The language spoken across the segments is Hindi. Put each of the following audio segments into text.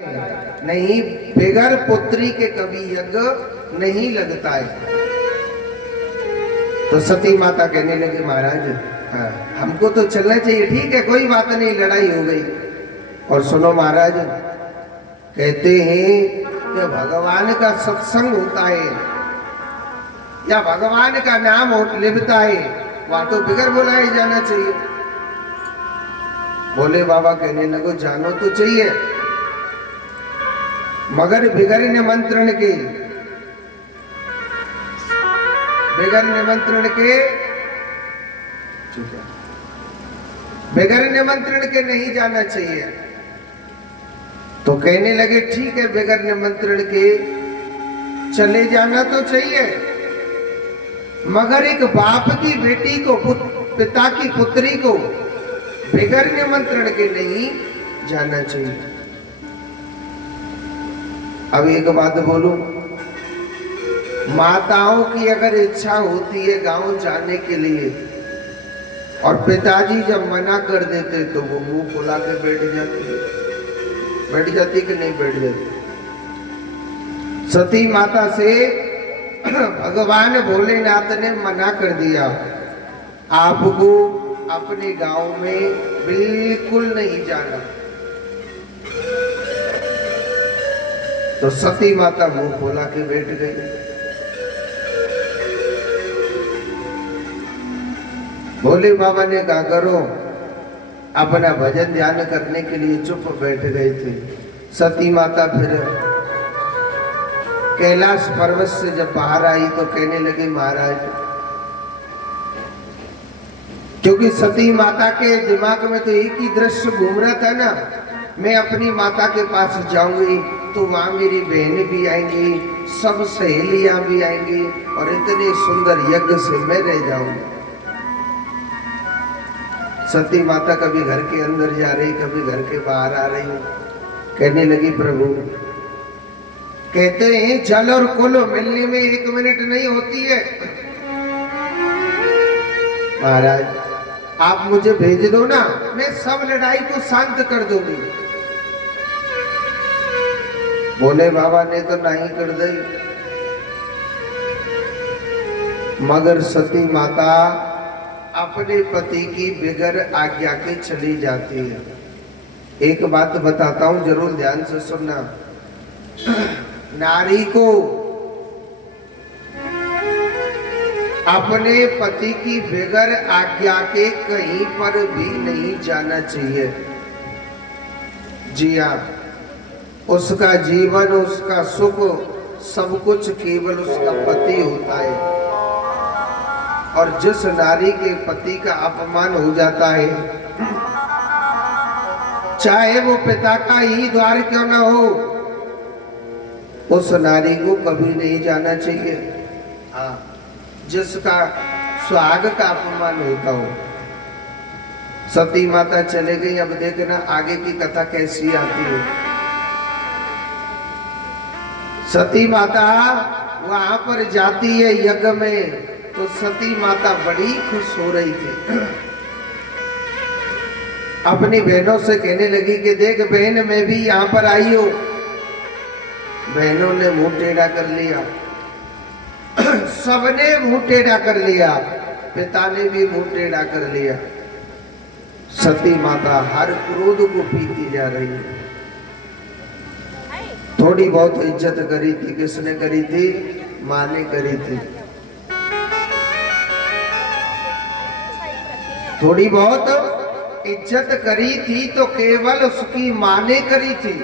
नहीं, बेगर पुत्री के कभी यज्ञ नहीं लगता है। तो सती माता कहने लगी महाराज हाँ, हमको तो चलना चाहिए, ठीक है कोई बात नहीं, लड़ाई हो गई। और सुनो महाराज, कहते हैं कि भगवान का सत्संग होता है या भगवान का नाम लिखता है, वहां तो बिगर बुलाए जाना चाहिए। बोले बाबा कहने लगो जानो तो चाहिए, मगर बिगर निमंत्रण के, बिगर निमंत्रण के, बिगर निमंत्रण के नहीं जाना चाहिए। तो कहने लगे ठीक है, बिगर निमंत्रण के चले जाना तो चाहिए, मगर एक बाप की बेटी को, पिता की पुत्री को बिगर निमंत्रण के नहीं जाना चाहिए। अब एक बात बोलूं, माताओं की अगर इच्छा होती है गांव जाने के लिए और पिताजी जब मना कर देते तो वो मुंह फुला के बैठ जाती कि नहीं बैठ जाती। सती माता से भगवान भोलेनाथ ने मना कर दिया, आपको अपने गांव में बिल्कुल नहीं जाना। तो सती माता मुंह खोला के बैठ गई। भोले बाबा ने कहा करो, अपना भजन ध्यान करने के लिए चुप बैठ गए थे। सती माता फिर कैलाश पर्वत से जब बाहर आई तो कहने लगी महाराज, क्योंकि सती माता के दिमाग में तो एक ही दृश्य घूम रहा था ना, मैं अपनी माता के पास जाऊंगी तो वहां मेरी बहनें भी आएंगी, सब सहेलियां भी आएंगी और इतने सुंदर यज्ञ से मैं रह जाऊंगी। सती माता कभी घर के अंदर जा रही, कभी घर के बाहर आ रही। कहने लगी प्रभु, कहते हैं जल और कुल मिलने में 1 मिनट नहीं होती है, महाराज आप मुझे भेज दो ना, मैं सब लड़ाई को शांत कर दूंगी। बोले बाबा ने तो नहीं कर दी, मगर सती माता अपने पति की बिगर आज्ञा के चली जाती है। एक बात बताता हूं, जरूर ध्यान से सुनना। नारी को अपने पति की बिगर आज्ञा के कहीं पर भी नहीं जाना चाहिए। जी हाँ, उसका जीवन, उसका सुख, सब कुछ केवल उसका पति होता है। और जिस नारी के पति का अपमान हो जाता है, चाहे वो पिता का ही द्वार क्यों ना हो, उस नारी को कभी नहीं जाना चाहिए। हाँ, जिसका सुहाग का अपमान होता हो। सती माता चले गई, अब देखना आगे की कथा कैसी आती है। सती माता वहां पर जाती है यज्ञ में, तो सती माता बड़ी खुश हो रही थी। अपनी बहनों से कहने लगी कि देख बहन, मैं भी यहाँ पर आई हूं। बहनों ने मुंह टेढ़ा कर लिया, सबने मुंह टेढ़ा कर लिया, पिता ने भी मुंह टेढ़ा कर लिया। सती माता हर क्रोध को पीती जा रही है। थोड़ी बहुत इज्जत करी थी, किसने करी थी? माँ ने करी थी। थोड़ी बहुत इज्जत करी थी तो केवल उसकी माँ ने करी थी।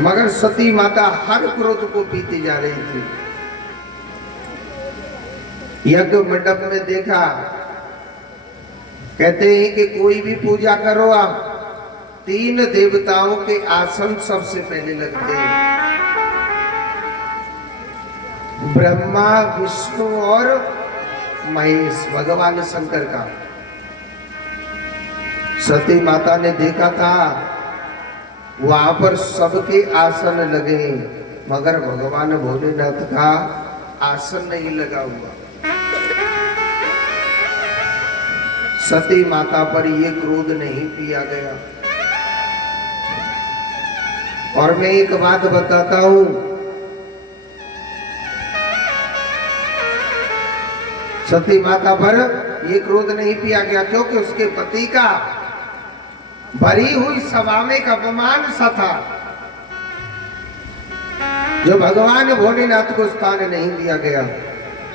मगर सती माता हर क्रोध को पीती जा रही थी। यज्ञ मंडप में देखा, कहते हैं कि कोई भी पूजा करो आप, 3 देवताओं के आसन सबसे पहले लगते हैं, ब्रह्मा, विष्णु और महेश, भगवान शंकर का। सती माता ने देखा था वहां पर सबके आसन लगे, मगर भगवान भोलेनाथ का आसन नहीं लगा हुआ। सती माता पर ये क्रोध नहीं किया गया। और मैं एक बात बताता हूं, सती माता पर ये क्रोध नहीं किया गया क्योंकि उसके पति का भरी हुई सभा में एक अपमान सा था जो भगवान भोलेनाथ को स्थान नहीं दिया गया।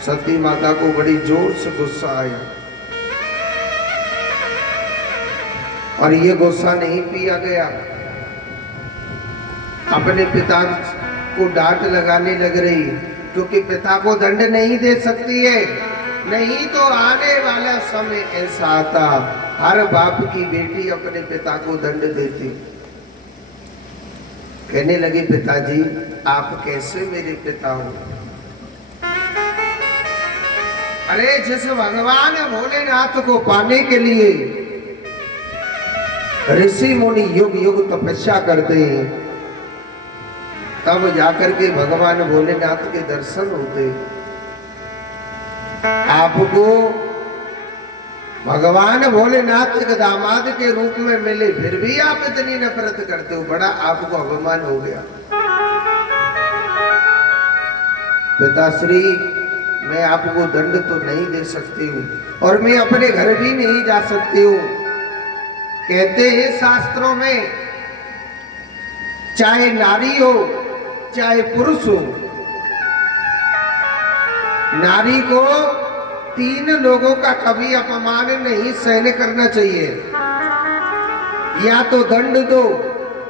सती माता को बड़ी जोर से गुस्सा आया और ये गुस्सा नहीं पिया गया, अपने पिता को डांट लगाने लग रही क्योंकि पिता को दंड नहीं दे सकती है। नहीं तो आने वाला समय ऐसा आता, हर बाप की बेटी अपने पिता को दंड देती। कहने लगी पिताजी आप कैसे मेरे पिता हो? अरे जिस भगवान भोलेनाथ को पाने के लिए ऋषि मुनि युग युग तपस्या करते हैं, तब जाकर के भगवान भोलेनाथ के दर्शन होते। आपको भगवान भोलेनाथ के दामाद के रूप में मिले, फिर भी आप इतनी नफरत करते हो, बड़ा आपको अपमान हो गया। पिताश्री मैं आपको दंड तो नहीं दे सकती हूँ और मैं अपने घर भी नहीं जा सकती हूँ। कहते हैं शास्त्रों में चाहे नारी हो चाहे पुरुष हो, नारी को 3 लोगों का कभी अपमान नहीं सहन करना चाहिए। या तो दंड दो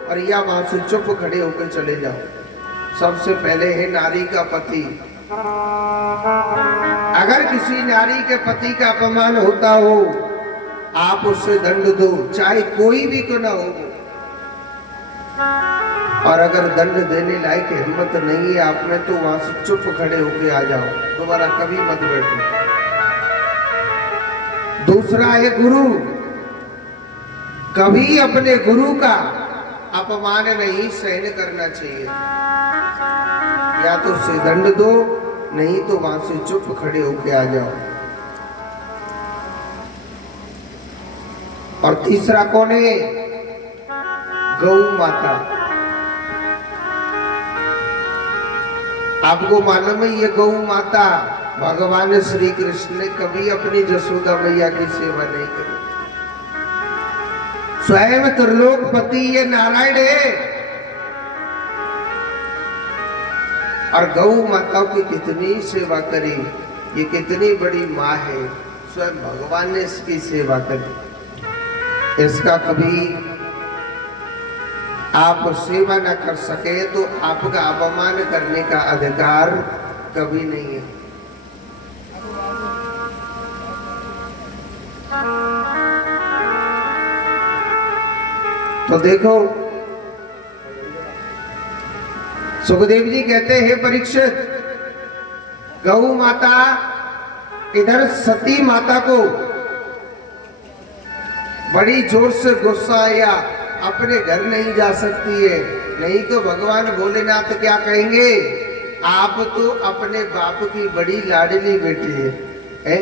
और या वहां से चुप खड़े होकर चले जाओ। सबसे पहले है नारी का पति। अगर किसी नारी के पति का अपमान होता हो, आप उससे दंड दो, चाहे कोई भी क्यों ना हो। और अगर दंड देने लायक हिम्मत नहीं है आप में, तो वहां से चुप खड़े होके आ जाओ, दोबारा कभी मत बैठो। दूसरा है गुरु। कभी अपने गुरु का अपमान नहीं सहन करना चाहिए। या तो उसे दंड दो, नहीं तो वहां से चुप खड़े होके आ जाओ। और तीसरा कौन है? गौ माता। आपको मालूम है ये गौ माता भगवान श्री कृष्ण ने कभी अपनी जसोदा मैया की सेवा नहीं करी। स्वयं त्रिलोकपति ये नारायण है और गौ माता की कितनी सेवा करी। ये कितनी बड़ी माँ है, स्वयं भगवान ने इसकी सेवा करी। इसका कभी आप सेवा न कर सके तो आपका अपमान करने का अधिकार कभी नहीं है। तो देखो सुखदेव जी कहते हैं परीक्षित, गौ माता इधर सती माता को बड़ी जोर से गुस्सा आया, अपने घर नहीं जा सकती है। नहीं तो भगवान भोलेनाथ क्या कहेंगे, आप तो अपने बाप की बड़ी लाडली बेटी है,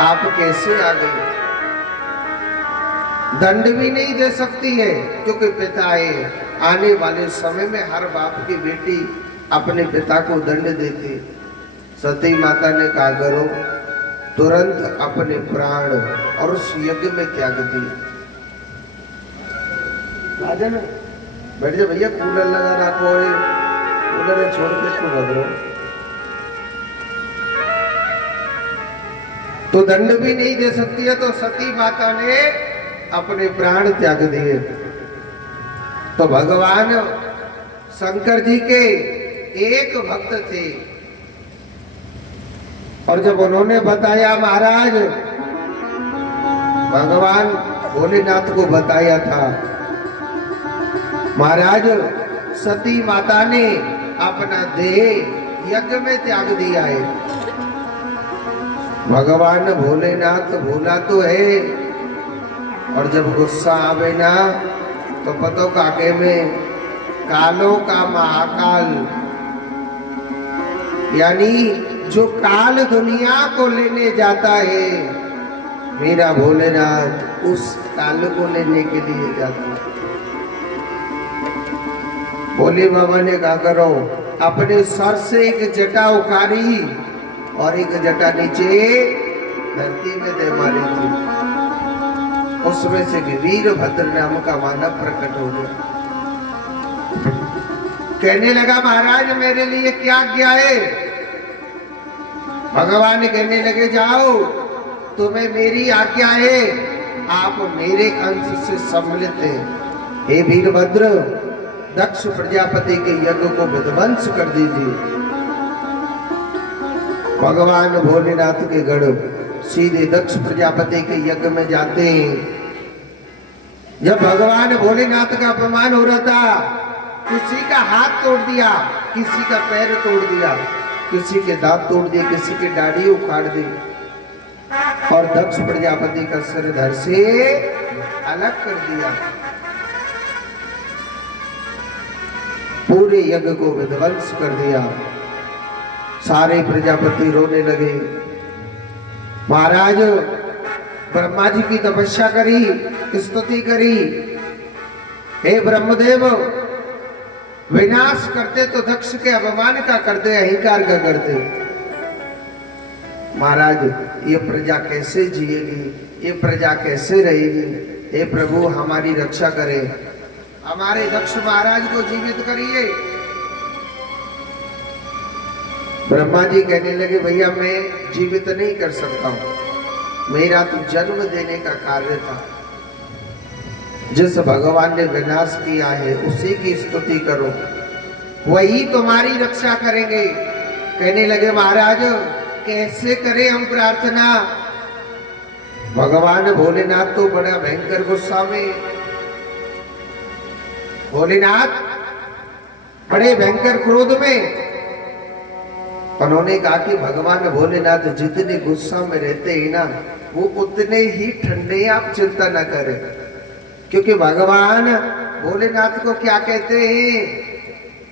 आप कैसे आ गई? दंड भी नहीं दे सकती है क्योंकि पिता है। आने वाले समय में हर बाप की बेटी अपने पिता को दंड देती। सती माता ने कहा करो, तुरंत अपने प्राण और उस यज्ञ में त्याग दिए। राजा ने बैठ जा भैया, कूलर लगा रखो, कूलर छोड़ के इसको बदलो। तो दंड भी नहीं दे सकती है, तो सती माता ने अपने प्राण त्याग दिए। तो भगवान शंकर जी के एक भक्त थे और जब उन्होंने बताया, महाराज भगवान भोलेनाथ को बताया था, महाराज सती माता ने अपना देह यज्ञ में त्याग दिया है। भगवान भोलेनाथ भोला तो है और जब गुस्सा आवे ना तो पतो काके में कालों का महाकाल, यानी जो काल दुनिया को लेने जाता है मेरा भोलेनाथ उस ताल को लेने के लिए जाता। भोले बाबा ने कहा करो, अपने सर से एक जटा उखाड़ी और एक जटा नीचे धरती में दे मारी थी। उसमें से वीरभद्र नाम का मानव प्रकट हो गया। कहने लगा महाराज मेरे लिए क्या आज्ञा है? भगवान कहने लगे जाओ, तुम्हें मेरी आज्ञा है, आप मेरे अंश से सम्मिलित हैं। हे वीरभद्र, दक्ष प्रजापति के यज्ञ को विध्वंस कर दीजिए। भगवान भोलेनाथ के गढ़ सीधे दक्ष प्रजापति के यज्ञ में जाते हैं। जब भगवान भोलेनाथ का अपमान हो रहा था, किसी का हाथ तोड़ दिया, किसी का पैर तोड़ दिया, किसी के दांत तोड़ दिए, किसी की दाढ़ी उखाड़ दी और दक्ष प्रजापति का सिर धड़ से अलग कर दिया। पूरे यज्ञ को विध्वंस कर दिया। सारे प्रजापति रोने लगे। महाराज ब्रह्मा जी की तपस्या करी, स्तुति करी, हे ब्रह्मदेव विनाश करते तो दक्ष के अपमान का करते, अहंकार का करते। महाराज ये प्रजा कैसे जिएगी, ये प्रजा कैसे रहेगी? हे प्रभु हमारी रक्षा करें, हमारे दक्ष महाराज को जीवित करिए। ब्रह्मा जी कहने लगे भैया मैं जीवित नहीं कर सकता हूं, मेरा तो जन्म देने का कार्य था। जिस भगवान ने विनाश किया है उसी की स्तुति करो, वही तुम्हारी रक्षा करेंगे। कहने लगे महाराज कैसे करें हम प्रार्थना? भगवान भोलेनाथ तो बड़ा भयंकर गुस्सा में, भोलेनाथ बड़े भयंकर क्रोध में। उन्होंने कहा कि भगवान भोलेनाथ जितने गुस्सा में रहते हैं ना, वो उतने ही ठंडे, आप चिंता न करें। क्योंकि भगवान भोलेनाथ को क्या कहते हैं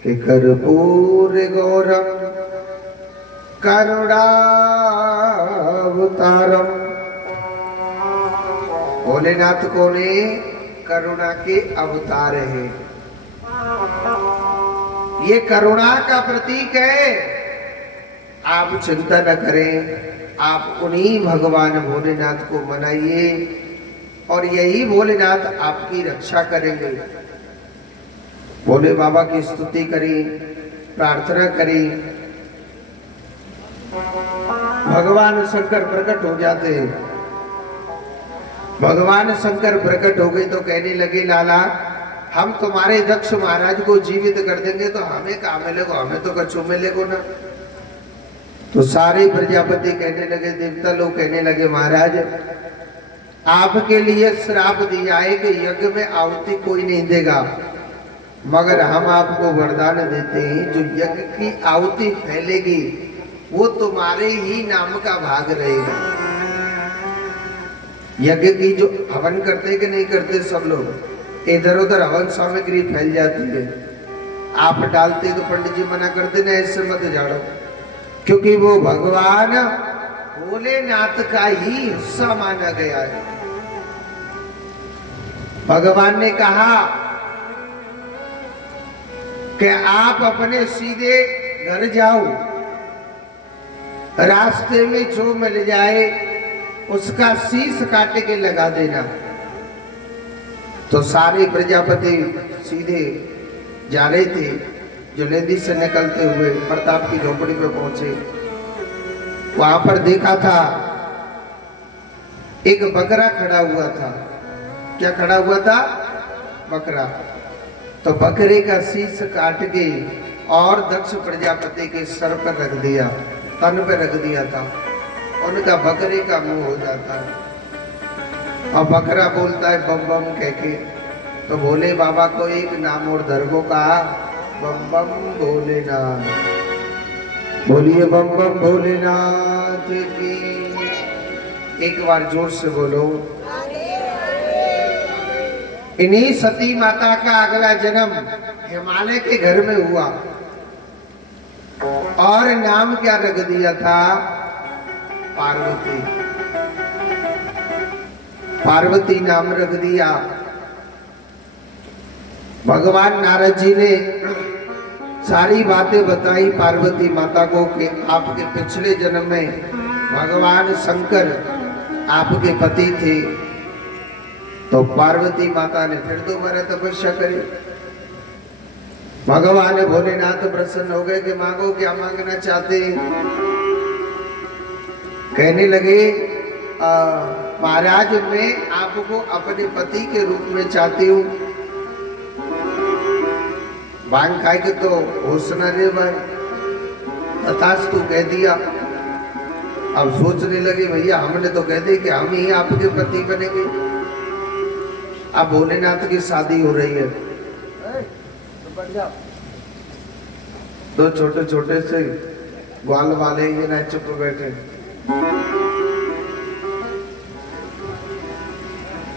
कि कर्पूर गौरम करुणावतारम। भोलेनाथ को ने करुणा के अवतार है, ये करुणा का प्रतीक है। आप चिंता न करें, आप उन्हीं भगवान भोलेनाथ को मनाइए और यही भोलेनाथ आपकी रक्षा करेंगे। भोले बाबा की स्तुति करी, प्रार्थना करी, भगवान शंकर प्रकट हो जाते हैं। भगवान शंकर प्रकट हो गए तो कहने लगे लाला हम तुम्हारे दक्ष महाराज को जीवित कर देंगे तो हमें क्या मिलेगा, हमें तो कछु मिलेगा ना। तो सारे प्रजापति कहने लगे, देवता लोग कहने लगे महाराज आपके लिए श्राप दिया है कि यज्ञ में आहुति कोई नहीं देगा, मगर हम आपको वरदान देते हैं जो यज्ञ की आहुति फैलेगी वो तुम्हारे ही नाम का भाग रहेगा। यज्ञ की जो हवन करते कि नहीं करते सब लोग, इधर उधर हवन सामग्री फैल जाती है, आप डालते तो पंडित जी मना करते ना ऐसे मत जाड़ो, क्योंकि वो भगवान भोलेनाथ का ही हिस्सा माना गया है। भगवान ने कहा कि आप अपने सीधे घर जाओ, रास्ते में जो मिल जाए उसका शीश काट के लगा देना। तो सारे प्रजापति सीधे जा रहे थे, जलेबी से निकलते हुए प्रताप की झोपड़ी पे पहुंचे। वहां पर देखा था एक बकरा खड़ा हुआ था। क्या खड़ा हुआ था? बकरा। तो बकरे का शीश काट के और दक्ष प्रजापति के सर पर रख दिया, तन पे रख दिया था। उनका बकरे का मुंह हो जाता है और बकरा बोलता है बम बम कह के। तो भोले बाबा को एक नाम और दरगो कहा, बम बम भोलेनाथ। बोलिए बम बम भोलेनाथ की। एक बार जोर से बोलो। इन्हीं सती माता का अगला जन्म हिमालय के घर में हुआ और नाम क्या रख दिया था? पार्वती। पार्वती नाम रख दिया। भगवान नारद जी ने सारी बातें बताई पार्वती माता को कि आपके पिछले जन्म में भगवान शंकर आपके पति थे। तो पार्वती माता ने फिर दोबारा तपस्या करी। भगवान भोलेनाथ प्रसन्न हो गए कि मांगो, क्या मांगना चाहते हैं। कहने लगे महाराज मैं आपको अपने पति के रूप में चाहती हूँ। भांग खाए के तो होश न रे भाई, तथास्तु कह दिया। अब सोचने लगे भैया हमने तो कह दी कि हम ही आपके पति बनेंगे। अब भोलेनाथ की शादी हो रही है। दो छोटे छोटे से ग्वाल वाले ये ना चुप बैठे।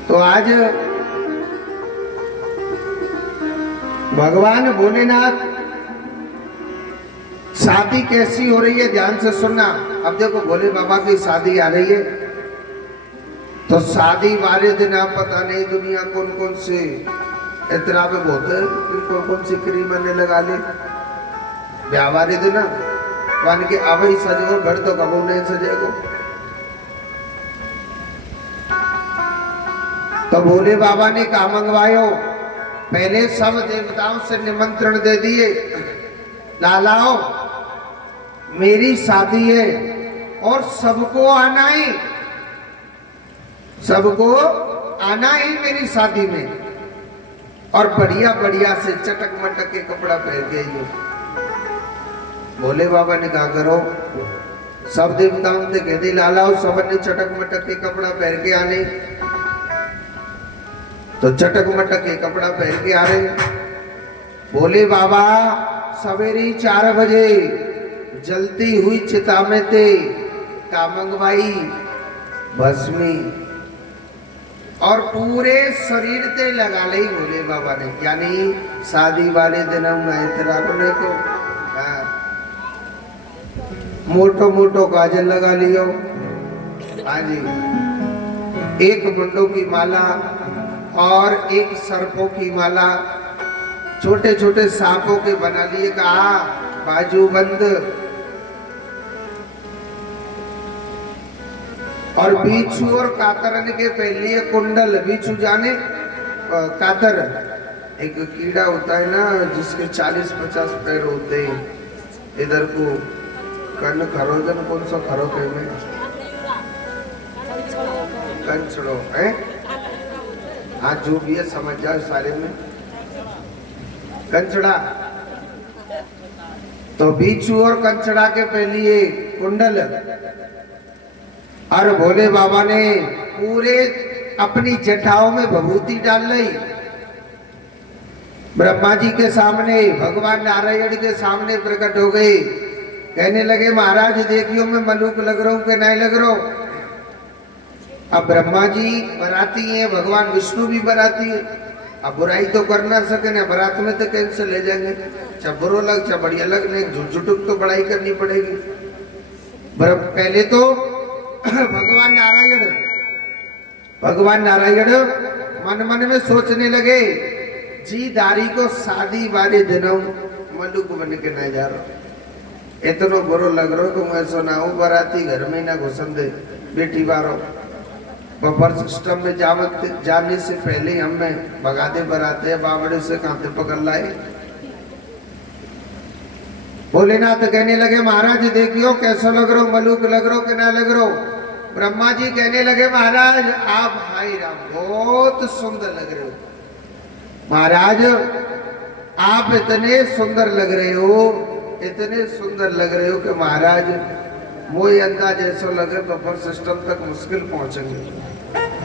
तो आज भगवान भोलेनाथ शादी कैसी हो रही है ध्यान से सुनना। अब देखो भोले बाबा की शादी आ रही है तो शादी वाले दिन आप पता नहीं दुनिया कौन कौन से इतरा पे बहुत है, कौन कौन सी क्रीम ने लगा ले। ब्याह वाले दिन मान के अब ही सजो घर तो कबू नहीं सजेगो। तो भोले बाबा ने कहा मंगवायो। पहले सब देवताओं से निमंत्रण दे दिए, लालाओ मेरी शादी है और सबको आना ही, सबको आना ही मेरी शादी में। और बढ़िया बढ़िया से चटक मटक के कपड़ा पहन के आइए। भोले बाबा ने कहा करो, सब देवताओं से कह दी लालाओ सबने चटक मटक के कपड़ा पहन के आने। तो चटक मटक के कपड़ा पहन के आ रहे। भोले बाबा सवेरे 4 बजे जलती हुई चिता में थे का मंगवाई भस्मी और पूरे शरीर ते लगा ली भोले बाबा ने। यानी शादी वाले दिन में को मोटो मोटो काजल लगा लियो। हाँ जी, एक मुंडों की माला और एक सर्पों की माला, छोटे छोटे सांपों के बना लिए। कहा बाजू बंद और बीछू और कातरन के पहले कुंडल। बीछू जाने कातर एक कीड़ा होता है ना जिसके 40-50 पैर होते हैं। इधर को कर्ण खरोजन कौन सा खरो पे में कंचड़ो है। आज जो भी है समझ जाओ सारे में कंचड़ा। तो बीछू और कंचड़ा के पहले कुंडल। और भोले बाबा ने पूरे अपनी जटाओं में भभूति डाल ली। ब्रह्मा जी के सामने, भगवान नारायण के सामने प्रकट हो गए। कहने लगे महाराज देखियो मैं मलूक लग रहा हूं कि नहीं लग रहा हूं। अब ब्रह्मा जी बराती है, भगवान विष्णु भी बराती है। अब बुराई तो कर ना सके ना, बारात में तो कैसे ले जाएंगे। चाहे बुरो लग चाहे बढ़िया लग, नहीं झुटझुटुक तो बड़ाई करनी पड़ेगी। पहले तो भगवान नारायण मन मन में सोचने लगे जी दारी को शादी वाले दिनों मलुक बन के ना जा रहा। इतना बुरो लग रहा को मैं सुनाऊं बराती घर में ना घुसन दे बेटी बारो। बफर सिस्टम में जाने से पहले हमें भगा दे बराते बावड़े से कांते पकड़ लाए। भोलेनाथ कहने लगे महाराज देखियो कैसा लग रहा हो, मलूक लग रहा हो कि ना लग रहा हो। ब्रह्मा जी कहने लगे महाराज आप हाय राम बहुत सुंदर लग रहे हो। महाराज आप इतने सुंदर लग रहे हो, इतने सुंदर लग रहे हो कि महाराज मोई अंदाज ऐसा लगे बफर सिस्टम तक मुश्किल पहुंचेंगे।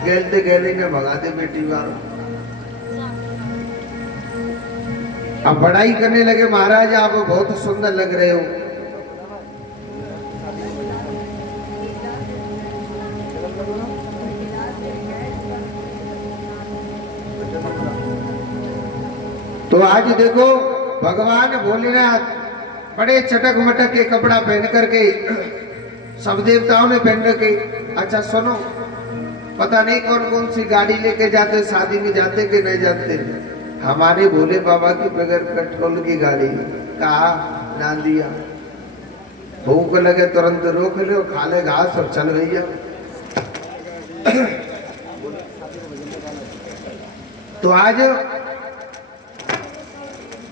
गेलते गेले ने भगा दे बेटी वालों। अब बड़ाई करने लगे महाराज आप बहुत सुंदर लग रहे हो। तो आज देखो भगवान भोलेनाथ बड़े चटक मटक के कपड़ा पहन करके सब देवताओं ने पहन रखे। अच्छा सुनो पता नहीं कौन कौन सी गाड़ी लेके जाते, शादी में जाते कि नहीं जाते। हमारे भोले बाबा की बगैर पेट्रोल की गाड़ी कहा ना दिया। भूख लगे तुरंत रोक ले, खा ले घास और चल भैया। तो आज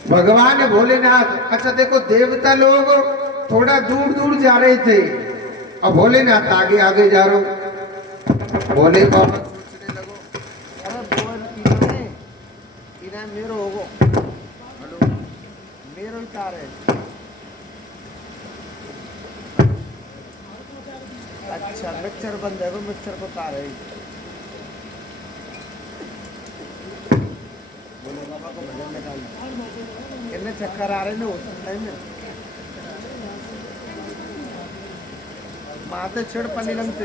भगवान भोलेनाथ, अच्छा देखो देवता लोग थोड़ा दूर दूर जा रहे थे और भोलेनाथ आगे आगे जा रहे हो। भोले बाबा सोचने लगो, अरे बोल इन्हें मेरो होगो, मेरो ही कार है। अच्छा मिक्सर बंद है, वो मिक्सर को तार है। भोले बाबा को भजन निकाल, कितने चक्कर आ रहे हैं उस टाइम में। माते छिड़ पनी लंगते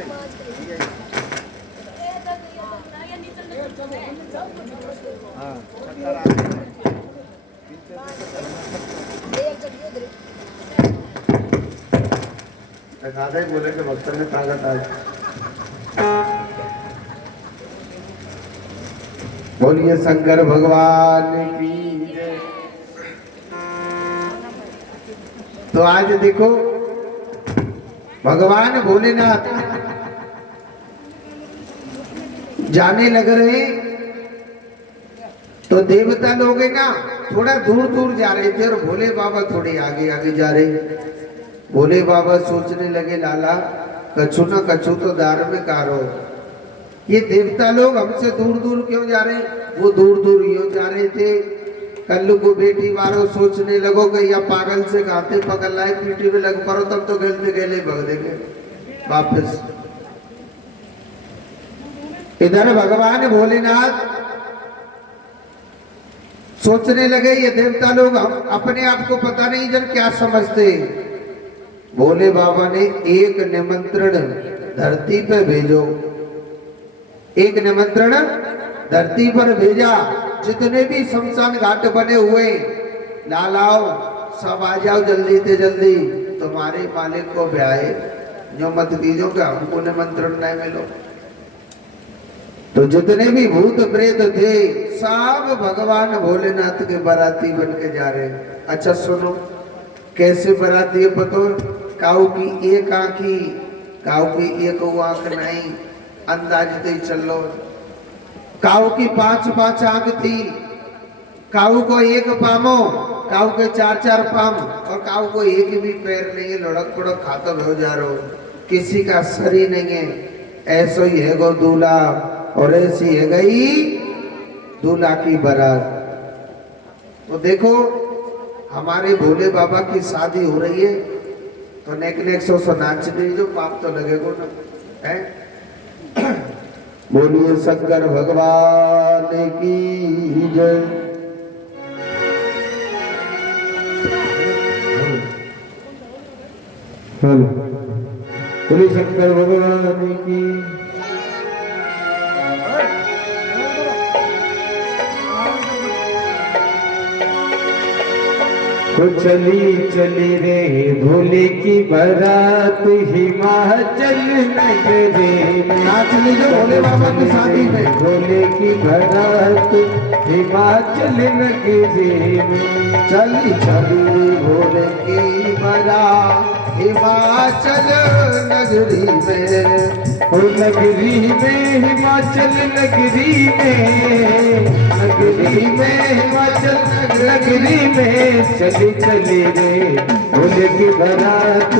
हाँ चक्कर आ रहे हैं। दादा ही बोले कि भक्तों में ताकत आज। बोलिए शंकर भगवान की जय। तो आज देखो भगवान भोलेनाथ जाने लग रहे, तो देवता लोग है ना थोड़ा दूर दूर जा रहे थे और भोले बाबा थोड़े आगे आगे जा रहे। भोले बाबा सोचने लगे लाला कछु न कछु तो धार्मिक आरो, ये देवता लोग हमसे दूर दूर क्यों जा रहे। वो दूर दूर यूं जा रहे थे। कल्लू को बेटी वालों सोचने लगो कि या पागल से गाते पकड़ लाए पीठी में लग पड़ो, तब तो गलते गले भग देंगे वापस। इधर भगवान भोलेनाथ सोचने लगे ये देवता लोग हम अपने आप को पता नहीं इधर क्या समझते। भोले बाबा ने एक निमंत्रण धरती पे भेजो, एक निमंत्रण धरती पर भेजा। जितने भी शमशान घाट बने हुए लालाओ सब आ जाओ जल्दी से जल्दी, तुम्हारे मालिक को ब्याहे जो मत कीजो कि हमको निमंत्रण नहीं मिलो। तो जितने भी भूत प्रेत थे सब भगवान भोलेनाथ के बाराती बन के जा रहे। अच्छा सुनो कैसे बाराती है पतो। काऊ की एक आंखी, काऊ की एक आंख नहीं, अंदाज से चलो। काऊ की 5-5 आंख थी, काऊ को एक पामो, काऊ के 4-4 पाम, और काऊ को एक भी पैर नहीं है। लुढ़क पुढ़क खाता हो जा रहा, किसी का शरीर नहीं है। ऐसो ही है गो दूल्हा और ऐसी है गई दूल्हा की बारात। तो देखो हमारे भोले बाबा की शादी हो रही है, तो नेक नेक सो नाच दीजो, पाप तो लगेगो ना है। बोलिए शंकर भगवान की जय। बोलिए शंकर भगवान की। तो चली चली रे भोले की बारात हिमाचल नगरी में। नाच लीजिए भोले बाबा की शादी में। भोले की बारात हिमाचल नगरी में। चली चली भोले की बारात हिमाचल नगरी में। और नगरी में हिमाचल नगरी में, नगरी में हिमाचल नगरी में। चली चली रे भोले की बारात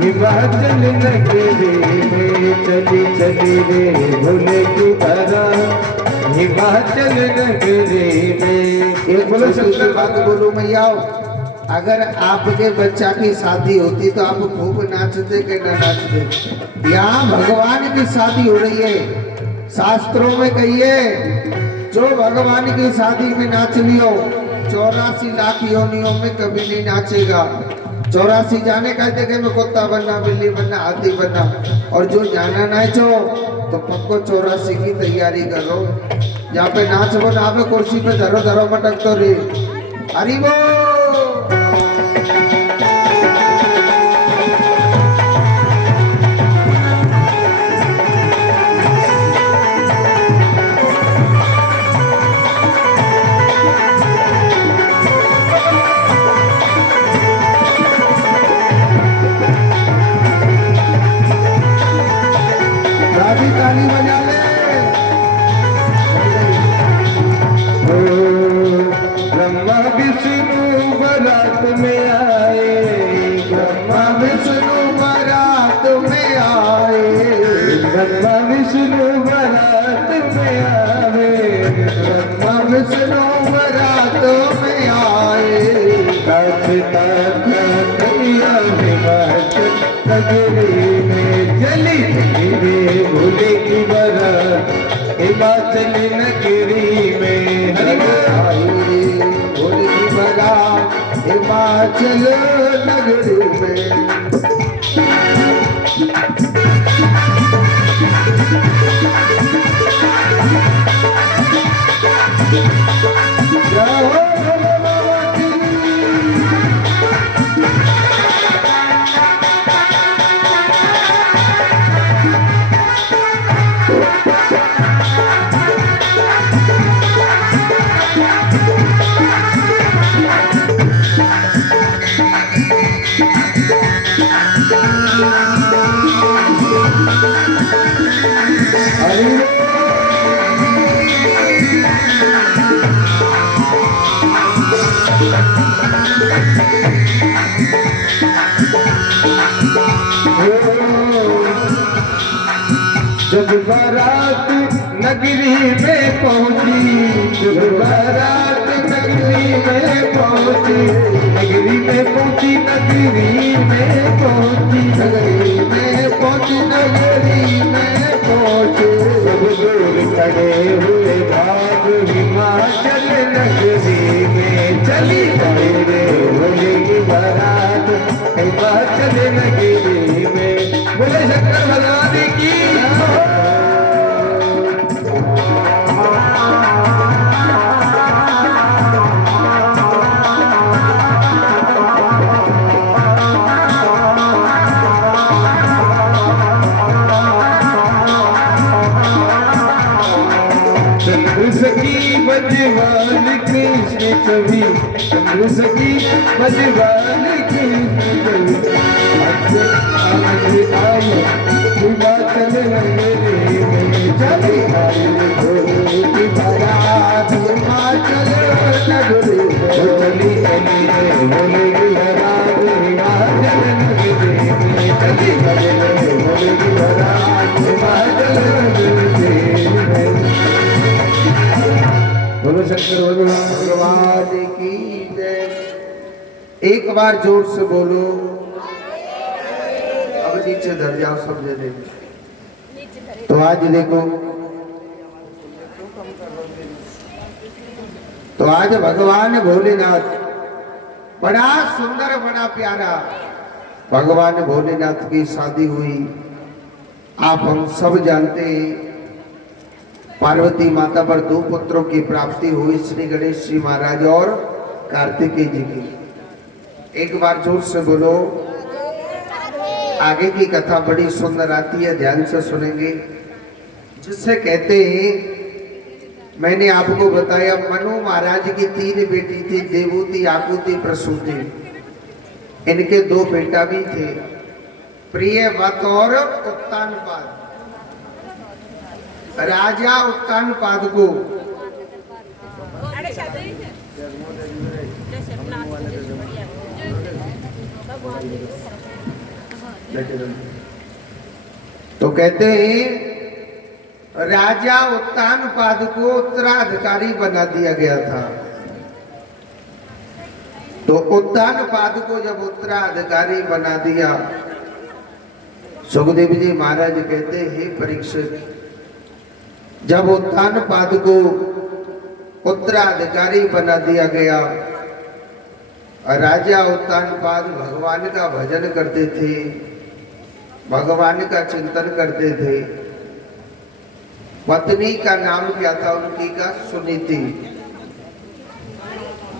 हिमाचल नगरी में। चली चली रे भोले की बारात हिमाचल नगरी में। एक बोलो शंकर बात बोलो मैया। अगर आपके बच्चा की शादी होती तो आप खूब नाचते कि न नाचते। यहाँ भगवान की शादी हो रही है। शास्त्रों में कहिए जो भगवान की शादी में नाच लियो 84 लाख योनियों में कभी नहीं नाचेगा। 84 जाने कहते कि मैं कुत्ता बनना, बिल्ली बनना, हाथी बनना, और जो जाना नाचो तो पक्को 84 की तैयारी करो। जहाँ पे नाच बना पे कुर्सी पे धरो धरो मटक तो रे। हरि बोल। बारात में आए, ब्रह्मा विष्णु बारात में आए, ब्रह्मा विष्णु बारात में आवे, ब्रह्मा विष्णु बारात में आए। नाचता कन्हैया हिमाचल नगरी में चली रे भोले की बारात हिमाचल नगरी में। हरि आई रे भोले की बारात हिमाचल नगरी में। जाओ भोले बाबा की। जब बारात नगरी में पहुंची, जब बारात नगरी में पहुंची, नगरी में पहुंची, नगरी में पहुंची, नगरी में पहुंची, नगरी में पहुंचे। सब लोग खड़े हुए भाग हिमाचल नगरी में चली गई रे भोले की बारात हिमाचल नगरी में। बोले शंकर भगवान की। चंद्र सखी बजवान कृष्ण कवि, चंद्र सखी बजवान कृष्ण कवि, आनंद आयो हिमाचल नगरी में चली आई भोले की बारात हिमाचल नगरी में। चली चली रे भोले की बारात हिमाचल नगरी में चली चली रे भोले की बारात हिमाचल नगरी में। बोलो शंकर भगवान की जय। एक बार जोर से बोलो। अब नीचे धर जाओ सब जने। तो आज देखो, तो आज भगवान भोलेनाथ बड़ा सुंदर बड़ा प्यारा भगवान भोलेनाथ की शादी हुई। आप हम सब जानते हैं पार्वती माता पर 2 पुत्रों की प्राप्ति हुई, श्री गणेश जी महाराज और कार्तिकेय जी की। एक बार जोर से बोलो। आगे की कथा बड़ी सुंदर आती है, ध्यान से सुनेंगे। जिससे कहते हैं, मैंने आपको बताया मनु महाराज की 3 बेटी थी, देवूति, आकुति, प्रसूति। इनके 2 बेटा भी थे, प्रियव्रत और उत्तानपाद। राजा उत्तानपाद को तो कहते हैं राजा उत्तानपाद को उत्तराधिकारी बना दिया गया था। तो उत्तानपाद को जब उत्तराधिकारी बना दिया, सुखदेव जी महाराज कहते हैं, परीक्षित, जब उत्तानपाद को उत्तराधिकारी बना दिया गया, राजा उत्तानपाद भगवान का भजन करते थे, भगवान का चिंतन करते थे। पत्नी का नाम क्या था उनकी का? सुनीति।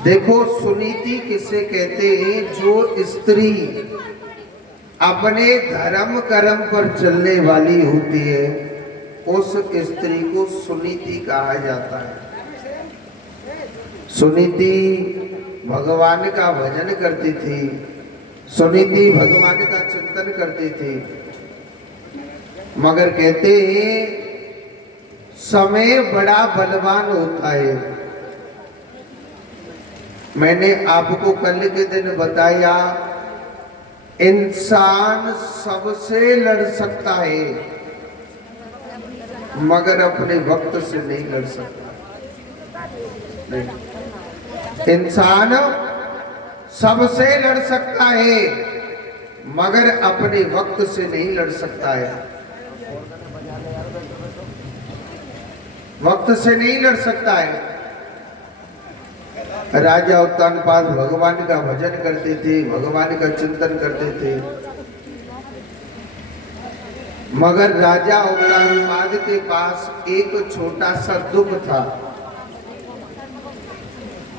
देखो सुनीति किसे कहते हैं? जो स्त्री अपने धर्म कर्म पर चलने वाली होती है, उस स्त्री को सुनीति कहा जाता है। सुनीति भगवान का भजन करती थी, सुनीति भगवान का चिंतन करती थी। मगर कहते हैं समय बड़ा बलवान होता है। मैंने आपको कल के दिन बताया, इंसान सबसे लड़ सकता है मगर अपने वक्त से नहीं लड़ सकता। नहीं। इंसान सबसे लड़ सकता है मगर अपने वक्त से नहीं लड़ सकता है। वक्त से नहीं लड़ सकता है। राजा उत्तानपाद भगवान का भजन करते थे, भगवान का चिंतन करते थे, मगर राजा उत्तानपाद के पास एक छोटा सा दुख था।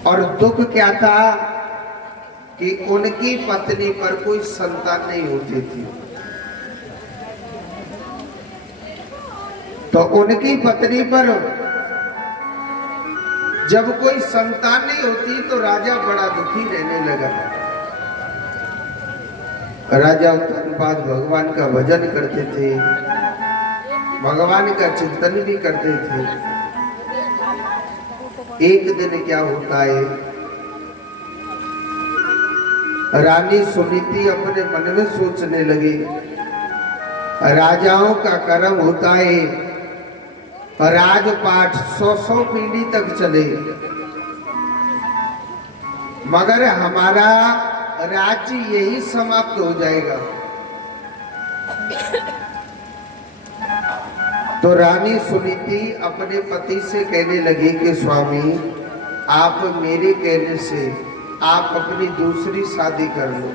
और दुख क्या था कि उनकी पत्नी पर कोई संतान नहीं होती थी। तो उनकी पत्नी पर जब कोई संतान नहीं होती तो राजा बड़ा दुखी रहने लगा। राजा उत्तानपाद भगवान का भजन करते थे, भगवान का चिंतन भी करते थे। एक दिन क्या होता है, रानी सुनीति अपने मन में सोचने लगी, राजाओं का कर्म होता है राजपाट 100 पीढ़ी तक चले, मगर हमारा राज्य यही समाप्त हो जाएगा। तो रानी सुनीति अपने पति से कहने लगी कि स्वामी, आप मेरे कहने से आप अपनी दूसरी शादी कर लो।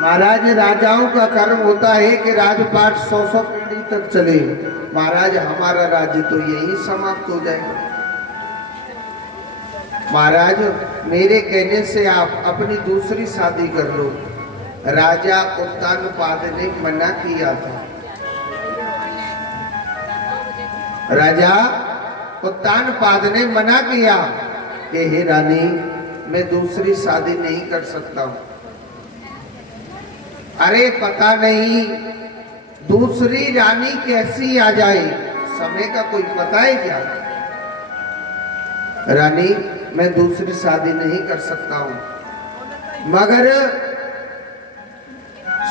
महाराज, राजाओं का कर्म होता है कि राजपाट 100 पीढ़ी तक चले, महाराज हमारा राज्य तो यही समाप्त हो जाएगा। महाराज, मेरे कहने से आप अपनी दूसरी शादी कर लो। राजा उत्तानपाद ने मना किया था। राजा उत्तानपाद ने मना किया कि हे रानी, मैं दूसरी शादी नहीं कर सकता हूं। अरे पता नहीं दूसरी रानी कैसी आ जाए, समय का कोई पता है क्या? रानी, मैं दूसरी शादी नहीं कर सकता हूं। मगर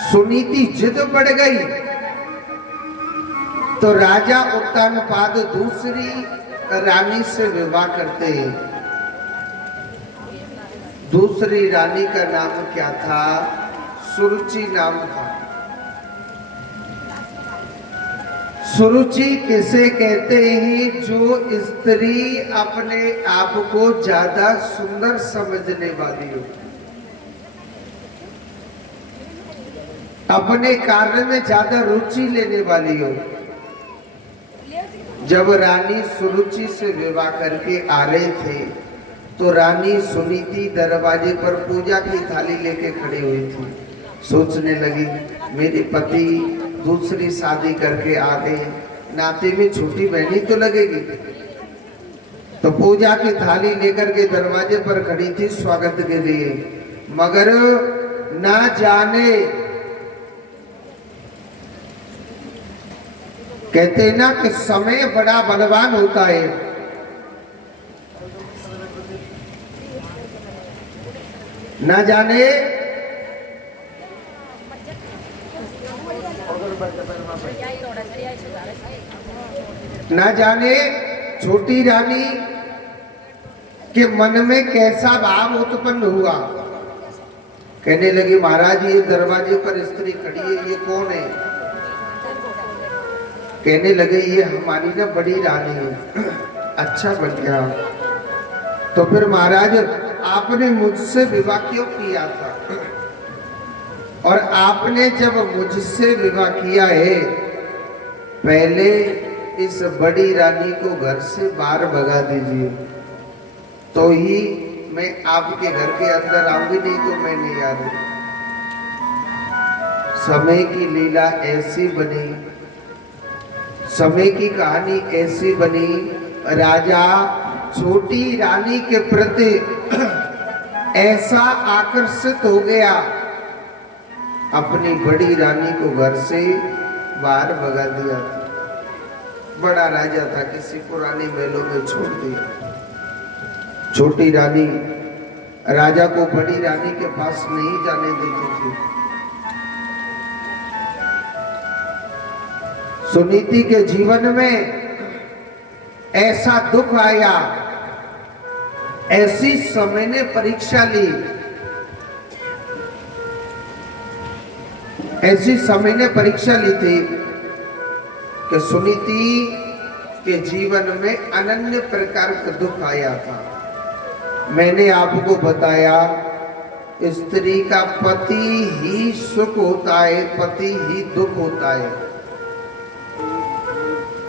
सुनीति जिद बढ़ गई तो राजा उत्तानपाद दूसरी रानी से विवाह करते हैं। दूसरी रानी का नाम क्या था? सुरुचि नाम था। सुरुचि किसे कहते हैं? जो स्त्री अपने आप को ज्यादा सुंदर समझने वाली हो, अपने कार्य में ज्यादा रुचि लेने वाली हो। जब रानी सुरुचि से विवाह करके आ रहे थे तो रानी सुनीति दरवाजे पर पूजा की थाली लेके खड़ी हुई थी। सोचने लगी, मेरे पति दूसरी शादी करके आ गए, नाते में छोटी बहनी तो लगेगी। तो पूजा की थाली लेकर के दरवाजे पर खड़ी थी स्वागत के लिए, मगर ना जाने, कहते हैं ना कि समय बड़ा बलवान होता है। ना जाने छोटी रानी के मन में कैसा भाव उत्पन्न हुआ। कहने लगी, महाराज ये दरवाजे पर स्त्री खड़ी है, ये कौन है? कहने लगे, ये हमारी ना बड़ी रानी है। अच्छा बन गया। तो फिर महाराज, आपने मुझसे विवाह क्यों किया था? और आपने जब मुझसे विवाह किया है, पहले इस बड़ी रानी को घर से बाहर भगा दीजिए, तो ही मैं आपके घर के अंदर आऊंगी, नहीं तो मैं नहीं आ रही। समय की लीला ऐसी बनी, समय की कहानी ऐसी बनी, राजा छोटी रानी के प्रति ऐसा आकर्षित हो गया, अपनी बड़ी रानी को घर से बाहर भगा दिया। बड़ा राजा था, किसी पुराने महलों में छोड़ दिया। छोटी रानी राजा को बड़ी रानी के पास नहीं जाने देती थी। सुनीति के जीवन में ऐसा दुख आया, ऐसी समय ने परीक्षा ली, ऐसी समय ने परीक्षा ली थी कि सुनीति के जीवन में अनन्य प्रकार का दुख आया था। मैंने आपको बताया, स्त्री का पति ही सुख होता है, पति ही दुख होता है।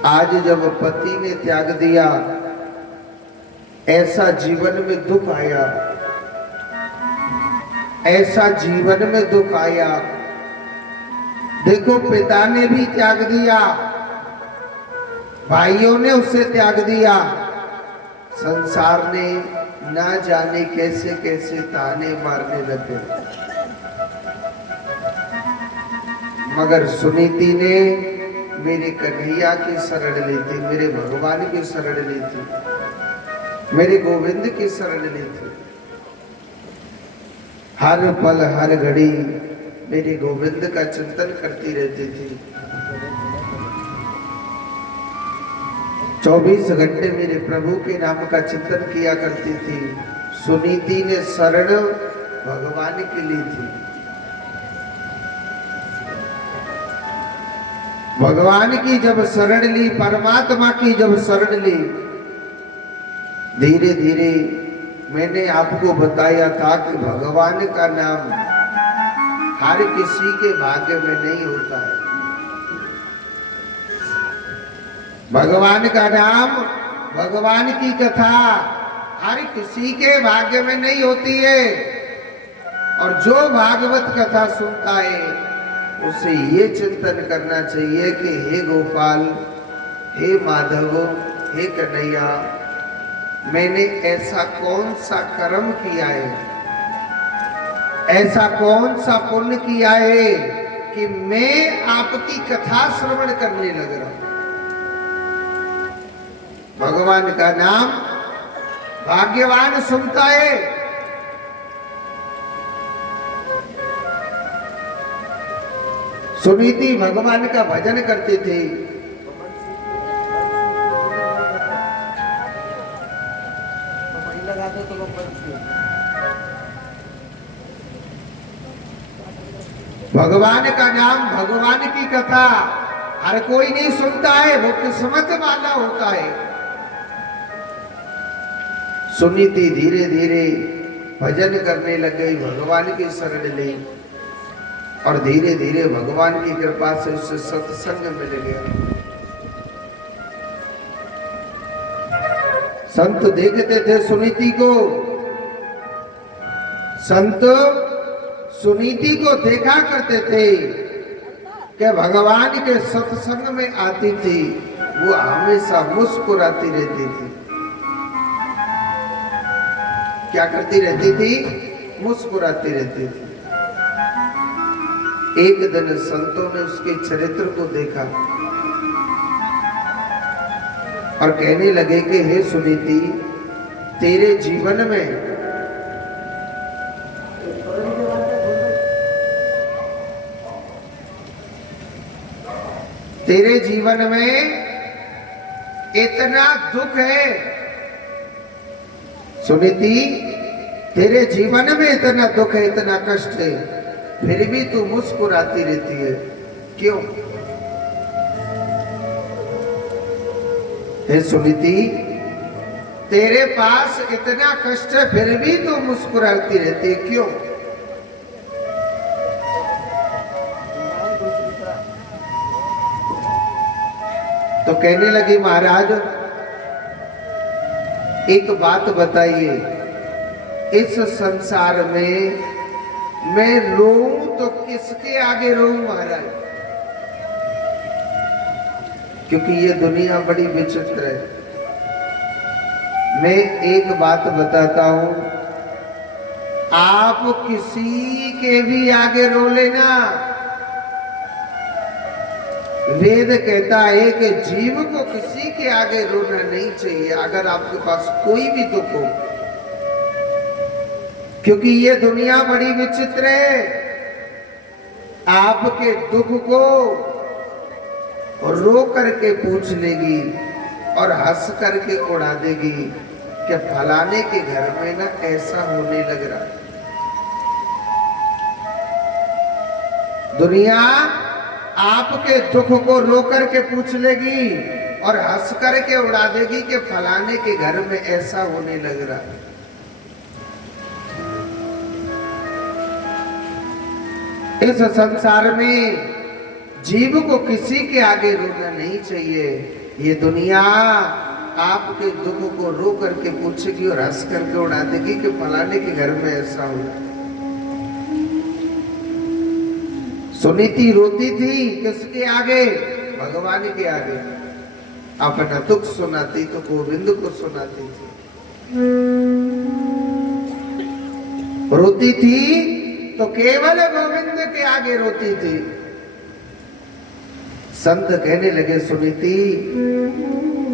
आज जब पति ने त्याग दिया, ऐसा जीवन में दुख आया, ऐसा जीवन में दुख आया। देखो, पिता ने भी त्याग दिया, भाइयों ने उसे त्याग दिया, संसार ने ना जाने कैसे कैसे ताने मारने लगे, मगर सुनीति ने मेरे कन्हैया की शरण ली थी, मेरे भगवान की शरण ली थी, मेरे गोविंद की शरण ली थी। हर पल हर घड़ी मेरे गोविंद का चिंतन करती रहती थी। 24 घंटे मेरे प्रभु के नाम का चिंतन किया करती थी। सुनीति ने शरण भगवान की ली थी। भगवान की जब शरण ली, परमात्मा की जब शरण ली, धीरे धीरे मैंने आपको बताया था कि भगवान का नाम हर किसी के भाग्य में नहीं होता है। भगवान का नाम, भगवान की कथा हर किसी के भाग्य में नहीं होती है। और जो भागवत कथा सुनता है उसे ये चिंतन करना चाहिए कि हे गोपाल, हे माधव, हे कन्हैया, मैंने ऐसा कौन सा कर्म किया है, ऐसा कौन सा पुण्य किया है कि मैं आपकी कथा श्रवण करने लग रहा हूं। भगवान का नाम भाग्यवान सुनता है। सुनीति भगवान का भजन करते थे। भगवान का नाम, भगवान की कथा हर कोई नहीं सुनता है, वो किस्मत वाला होता है। सुनीति धीरे धीरे भजन करने लग गई, भगवान की शरण ली और धीरे धीरे भगवान की कृपा से उससे सत्संग मिल गया। संत देखते थे सुनीति को, संत सुनीति को देखा करते थे कि भगवान के सत्संग में आती थी, वो हमेशा मुस्कुराती रहती थी। क्या करती रहती थी? मुस्कुराती रहती थी। एक दिन संतों ने उसके चरित्र को देखा और कहने लगे कि हे सुनीति, तेरे जीवन में इतना दुख है। सुनीति, तेरे जीवन में इतना दुख है, इतना कष्ट है, फिर भी तू मुस्कुराती रहती है, क्यों? हे सुनीति, तेरे पास इतना कष्ट है, फिर भी तू मुस्कुराती रहती है, क्यों? तो कहने लगी, महाराज एक बात बताइए, इस संसार में मैं रोऊं तो किसके आगे रोऊं महाराज? क्योंकि ये दुनिया बड़ी विचित्र है। मैं एक बात बताता हूं, आप किसी के भी आगे रो लेना। वेद कहता है कि जीव को किसी के आगे रोना नहीं चाहिए। अगर आपके पास कोई भी दुख हो, क्योंकि ये दुनिया बड़ी विचित्र है। आपके दुख को रो करके पूछ लेगी और हंस करके उड़ा देगी कि फलाने के घर में ना ऐसा होने लग रहा। दुनिया आपके दुख को रो करके पूछ लेगी और हंस करके उड़ा देगी कि फलाने के घर में ऐसा होने लग रहा। इस संसार में जीव को किसी के आगे रोना नहीं चाहिए। ये दुनिया आपके दुख को रो करके पूछेगी और हंस करके उड़ा देगी कि फलाने के घर में ऐसा हो। सुनीति रोती थी किसके आगे? भगवान के आगे। अपना दुख सुनाती तो गोविंद को सुनाती थी। रोती थी तो केवल गोविंद के आगे रोती थी। संत कहने लगे सुनीति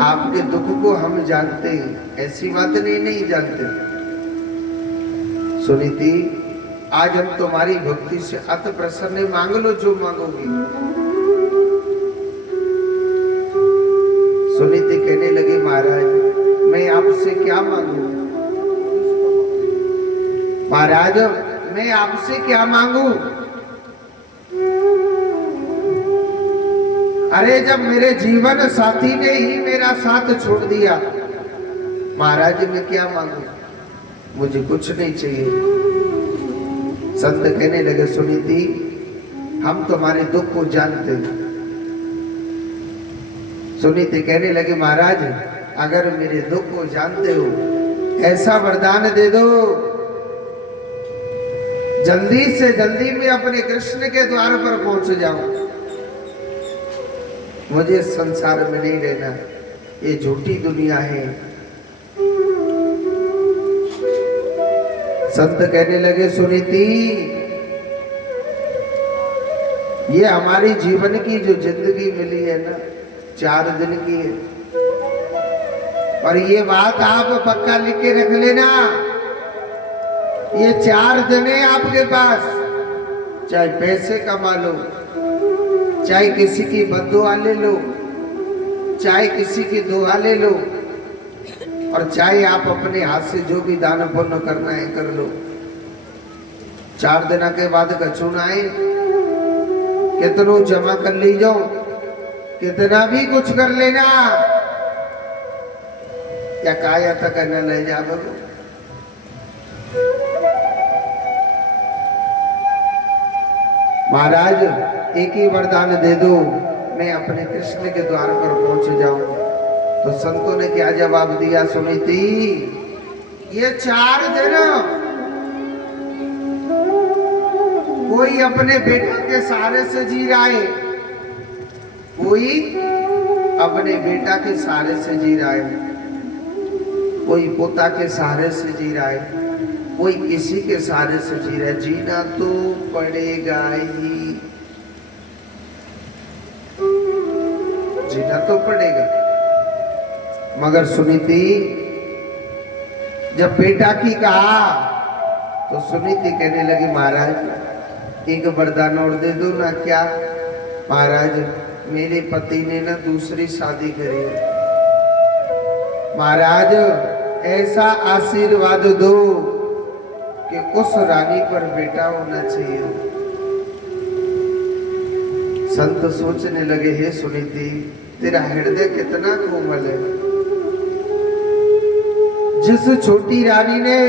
आपके दुख को हम जानते हैं, ऐसी बात नहीं जानते। सुनीति आज हम तुम्हारी भक्ति से अति प्रसन्न है, मांग लो जो मांगोगी। सुनीति कहने लगी महाराज मैं आपसे क्या मांगू? महाराज मैं आपसे क्या मांगू? अरे जब मेरे जीवन साथी ने ही मेरा साथ छोड़ दिया, महाराज मैं क्या मांगू? मुझे कुछ नहीं चाहिए। संत कहने लगे सुनीति हम तुम्हारे दुख को जानते हैं। सुनीति कहने लगे महाराज अगर मेरे दुख को जानते हो ऐसा वरदान दे दो, जल्दी से जल्दी मैं अपने कृष्ण के द्वार पर पहुंच जाऊं। मुझे संसार में नहीं रहना, ये झूठी दुनिया है। संत कहने लगे सुनीति ये हमारी जीवन की जो जिंदगी मिली है ना 4 दिन की है, और ये बात आप पक्का लिख के रख लेना। ये 4 दिन है आपके पास, चाहे पैसे कमा लो, चाहे किसी की बद्दुआ ले लो, चाहे किसी की दुआ ले लो, और चाहे आप अपने हाथ से जो भी दान पुण्य करना है कर लो। 4 दिन के बाद कछुना है, कितनो जमा कर ली जाओ, कितना भी कुछ कर लेना, क्या काया तक न ले जा बगो। महाराज एक ही वरदान दे दो, मैं अपने कृष्ण के द्वार पर पहुंच जाऊं। तो संतों ने क्या जवाब दिया सुनीति ये 4 दिन कोई अपने बेटा के सहारे से जी रहा है, कोई अपने बेटा के सहारे से जी रहा है, कोई पोता के सहारे से जी रहा है, कोई किसी के सहारे से जी रहा है। जीना तो पड़ेगा ही, जीना तो पड़ेगा। मगर सुनीति जब बेटा की कहा तो सुनीति कहने लगी महाराज एक वरदान और दे दो ना। क्या? महाराज मेरे पति ने ना दूसरी शादी करी। महाराज ऐसा आशीर्वाद दो कि उस रानी पर बेटा होना चाहिए। संत सोचने लगे हे सुनीति तेरा हृदय कितना कोमल है। जिस छोटी रानी ने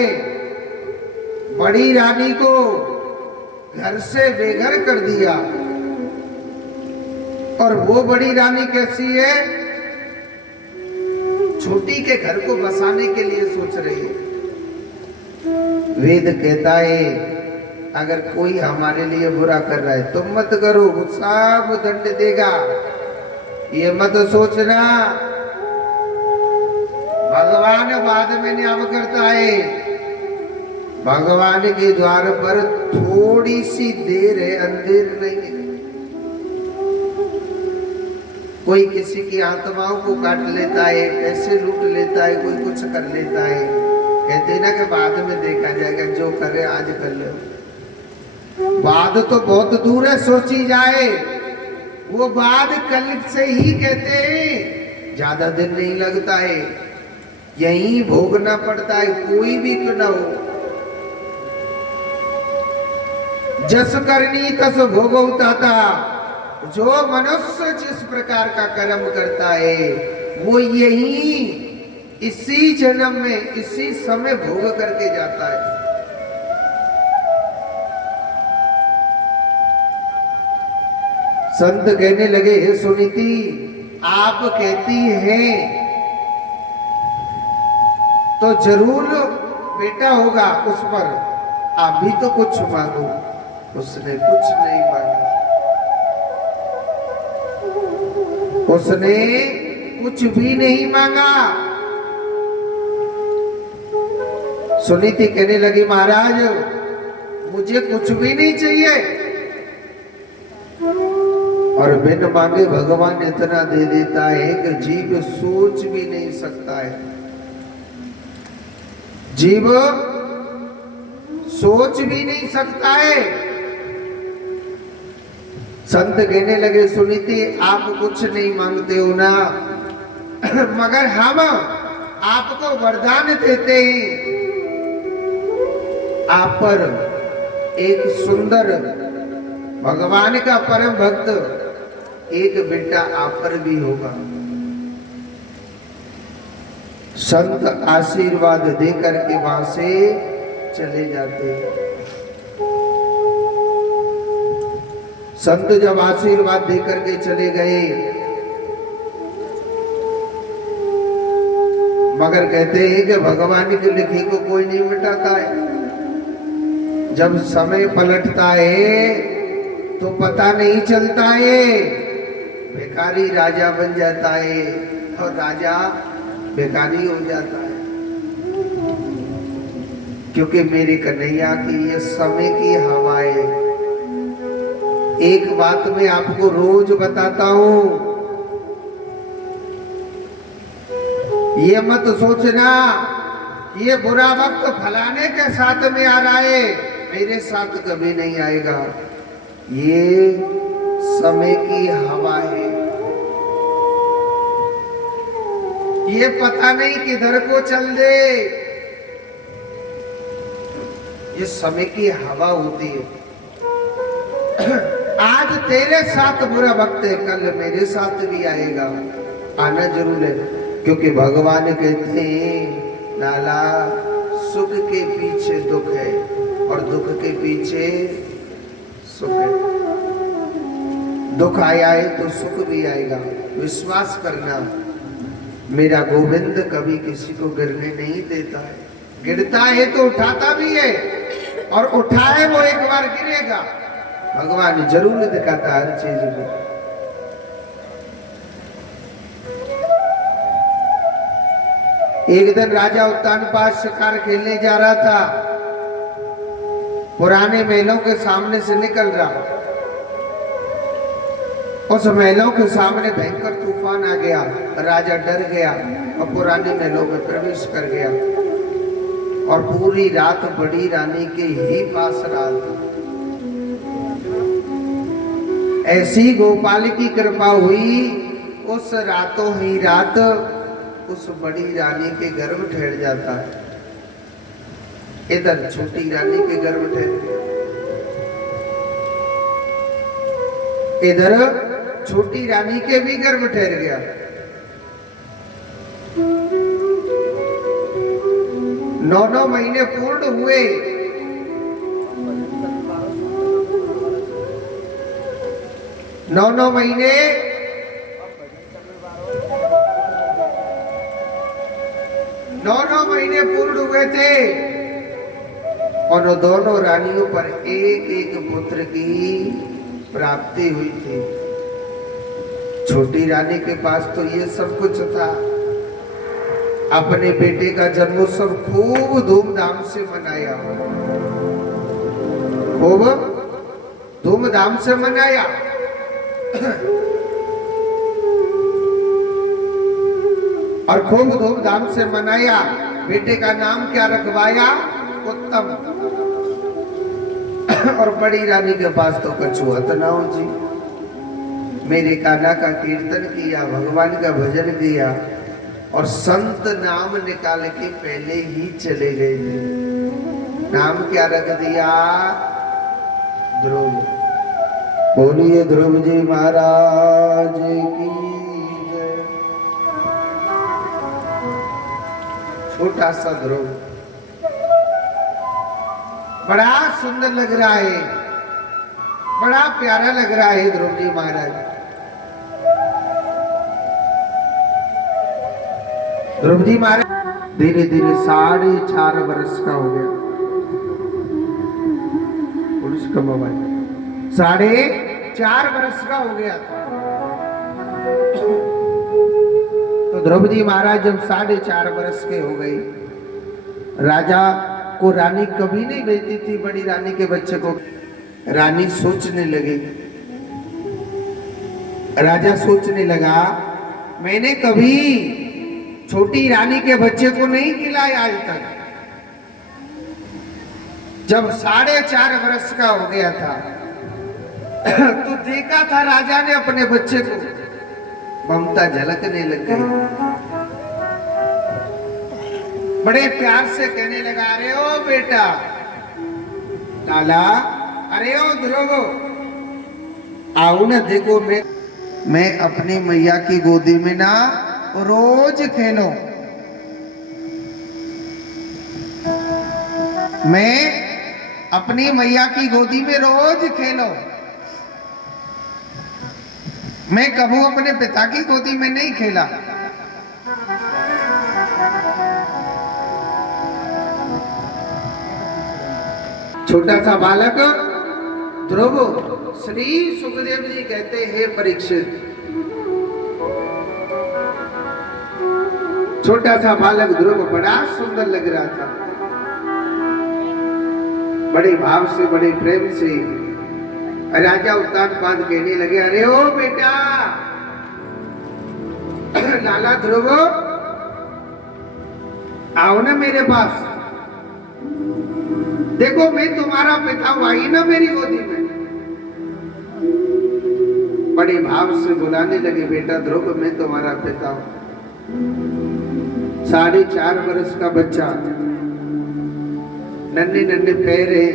बड़ी रानी को घर से बेघर कर दिया, और वो बड़ी रानी कैसी है, छोटी के घर को बसाने के लिए सोच रही है। वेद कहता है अगर कोई हमारे लिए बुरा कर रहा है तुम मत करो, वो सब दंड देगा, ये मत सोचना। भगवान बाद में न्याय करता है। भगवान के द्वार पर थोड़ी सी देर है, अंधेर नहीं है। कोई किसी की आत्माओं को काट लेता है, पैसे लूट लेता है, कोई कुछ कर लेता है, कहते ना कि बाद में देखा जाएगा, जो करे आज कर लो। बाद तो बहुत दूर है, सोची जाए। वो बाद कल से ही कहते हैं, ज्यादा दिन नहीं लगता है, यही भोगना पड़ता है, कोई भी क्यों ना हो। जस करनी तस भोगवता था। जो मनुष्य जिस प्रकार का कर्म करता है वो यही इसी जन्म में इसी समय भोग करके जाता है। संत कहने लगे, हे सुनीति, आप कहती हैं तो जरूर बेटा होगा उस पर, आप भी तो कुछ मांगो। उसने कुछ नहीं मांगा, उसने कुछ भी नहीं मांगा। सुनीति कहने लगी, महाराज मुझे कुछ भी नहीं चाहिए, और बिन मांगे भगवान इतना दे देता है कि जीव सोच भी नहीं सकता है। जीव सोच भी नहीं सकता है। संत कहने लगे, सुनीति आप कुछ नहीं मांगते हो ना, मगर हम आपको वरदान देते हैं। आप पर एक सुंदर भगवान का परम भक्त एक बेटा आप पर भी होगा। संत आशीर्वाद दे करके वहां से चले जाते हैं। संत जब आशीर्वाद दे करके चले गए, मगर कहते हैं कि भगवान की लिखी को कोई नहीं मिटाता है। जब समय पलटता है तो पता नहीं चलता है। भिखारी राजा बन जाता है और राजा भिखारी हो जाता है, क्योंकि मेरे कन्हैया की ये समय की हवा है। एक बात मैं आपको रोज बताता हूं, ये मत सोचना ये बुरा वक्त फलाने के साथ में आ रहा है, मेरे साथ कभी नहीं आएगा। ये समय की हवा है, ये पता नहीं किधर को चल दे। ये समय की हवा होती है। आज तेरे साथ बुरा वक्त है, कल मेरे साथ भी आएगा, आना जरूर है। क्योंकि भगवान कहते हैं, लाला सुख के पीछे दुख है और दुख के पीछे सुख है। दुख आया है तो सुख भी आएगा। विश्वास करना, मेरा गोविंद कभी किसी को गिरने नहीं देता है। गिरता है तो उठाता भी है, और उठाए वो एक बार गिरेगा। भगवान जरूर दिखाता हर चीज में। एक दिन राजा उत्तानपाद शिकार खेलने जा रहा था, पुराने महलों के सामने से निकल रहा। उस महलों के सामने भयंकर तूफान आ गया, राजा डर गया और पुराने महलों में प्रवेश कर गया, और पूरी रात बड़ी रानी के ही पास रहा था। ऐसी गोपाल की कृपा हुई, उस रातों ही रात उस बड़ी रानी के घर में ठहर जाता है। इधर छोटी रानी के घर में ठहर गया, इधर छोटी रानी के भी घर में ठहर गया। 9 महीने पूर्ण हुए। 9 महीने 9 महीने पूर्ण हुए थे, और दोनों रानियों पर एक एक पुत्र की प्राप्ति हुई थी। छोटी रानी के पास तो ये सब कुछ था। अपने बेटे का जन्मोत्सव खूब धूमधाम से मनाया, खूब धूमधाम से मनाया। और खूब धूमधाम से मनाया। बेटे का नाम क्या रखवाया? उत्तम। और बड़ी रानी के पास तो कछुआ ना हो जी। मेरे कान्हा का कीर्तन किया, भगवान का भजन किया और संत नाम निकाल के पहले ही चले गए थे। नाम क्या रख दिया? ध्रुव। बोलिए ध्रुव जी महाराज की जय। छोटा सा ध्रुव बड़ा सुंदर लग रहा है, बड़ा प्यारा लग रहा है ध्रुव जी महाराज। ध्रुव जी महाराज धीरे धीरे 4.5 वर्ष का हो गया। पुरुष का मोबाइल 4.5 वर्ष का हो गया था। तो ध्रुव जी महाराज जब 4.5 वर्ष के हो गए, राजा को रानी कभी नहीं भेजती थी बड़ी रानी के बच्चे को। रानी सोचने लगी, राजा सोचने लगा, मैंने कभी छोटी रानी के बच्चे को नहीं खिलाया आज तक। जब 4.5 वर्ष का हो गया था तो देखा था राजा ने अपने बच्चे को, ममता झलकने लग गई। बड़े प्यार से कहने लगा, अरे ओ बेटा लाला, अरे ओ ध्रुव, आओ ना, देखो मैं अपनी मैया की गोदी में ना रोज खेलो। मैं अपनी मैया की गोदी में रोज खेलो। मैं कभी अपने पिता की गोदी में नहीं खेला। छोटा सा बालक ध्रुव श्री सुखदेव जी कहते हैं, परीक्षित, छोटा सा बालक ध्रुव बड़ा सुंदर लग रहा था। बड़े भाव से, बड़े प्रेम से राजा उत्तानपाद कहने लगे, अरे ओ बेटा लाला ध्रुव, आओ ना मेरे पास, देखो मैं तुम्हारा पिता हूं, आई ना मेरी गोदी में। बड़े भाव से बुलाने लगे, बेटा ध्रुव मैं तुम्हारा पिता हूं। 4.5 वर्ष का बच्चा, नन्हे नन्हे पैर है,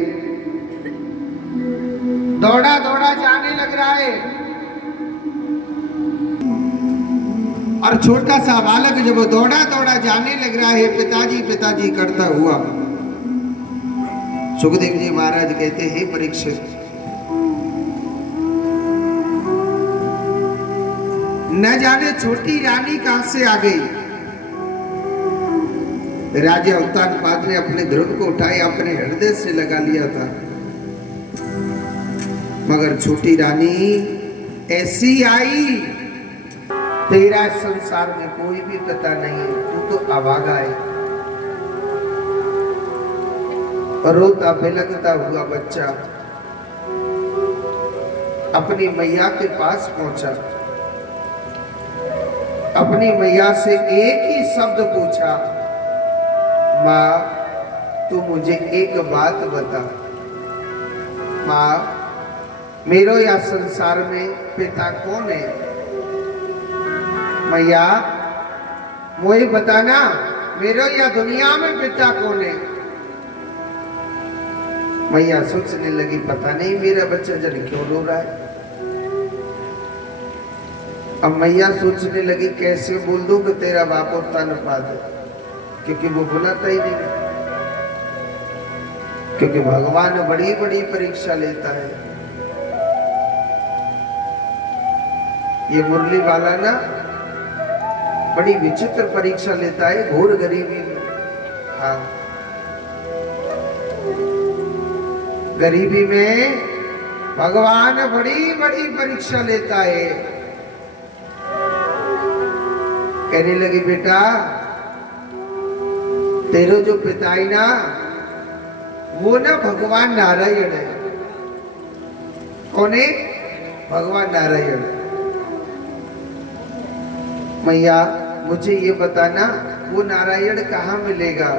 दौड़ा दौड़ा जाने लग रहा है। और छोटा सा बालक जब दौड़ा दौड़ा जाने लग रहा है, पिताजी पिताजी करता हुआ, सुखदेव जी महाराज कहते हैं, परीक्षित, न जाने छोटी रानी कहां से आ गई। राजा उत्तानपाद ने अपने ध्रुव को उठाया, अपने हृदय से लगा लिया था, मगर छोटी रानी ऐसी आई, तेरा संसार में कोई भी पता नहीं है, तू तो अभागा है। रोता बिलखता हुआ बच्चा अपनी मैया के पास पहुंचा, अपनी मैया से एक ही शब्द पूछा, माँ तू मुझे एक बात बता, माँ मेरो या संसार में पिता कौन है? मैया मुझे बताना, मेरो या दुनिया में पिता कौन है? मैया सोचने लगी, पता नहीं मेरा बच्चा जन क्यों रो रहा है। अब मैया सोचने लगी, कैसे बोल दूं कि तेरा बाप उत्तानपाद है, क्योंकि वो बुलाता ही नहीं, क्योंकि भगवान बड़ी बड़ी परीक्षा लेता है। ये मुरली वाला ना बड़ी विचित्र परीक्षा लेता है, घोर गरीबी में। हाँ, गरीबी में भगवान बड़ी बड़ी परीक्षा लेता है। कहने लगी, बेटा तेरे जो पिता है ना, वो ना भगवान नारायण है। कौन है? भगवान नारायण। मैया मुझे ये बताना, वो नारायण कहाँ मिलेगा?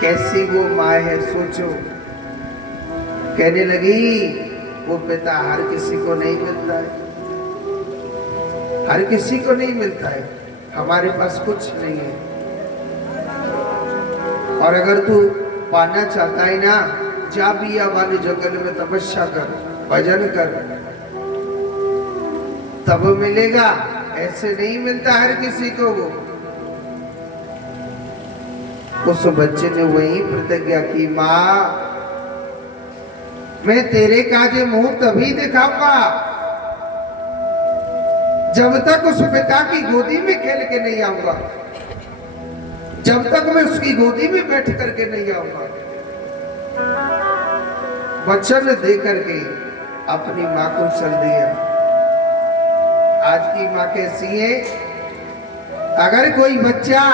कैसी वो माँ है सोचो। कहने लगी वो पिता हर किसी को नहीं मिलता है, हर किसी को नहीं मिलता है। हमारे पास कुछ नहीं है, और अगर तू पाना चाहता है ना, जा बिया वाले जंगल में तपस्या कर, भजन कर, तब मिलेगा। ऐसे नहीं मिलता हर किसी को वो। उस बच्चे ने वही प्रतिज्ञा की, माँ मैं तेरे काजे मुंह तभी दिखाऊंगा जब तक उस पिता की गोदी में खेल के नहीं आऊंगा, जब तक मैं उसकी गोदी में बैठ करके नहीं आऊंगा। वचन दे करके अपनी माँ को चल दिया। आज की माँ कैसी है? अगर कोई बच्चा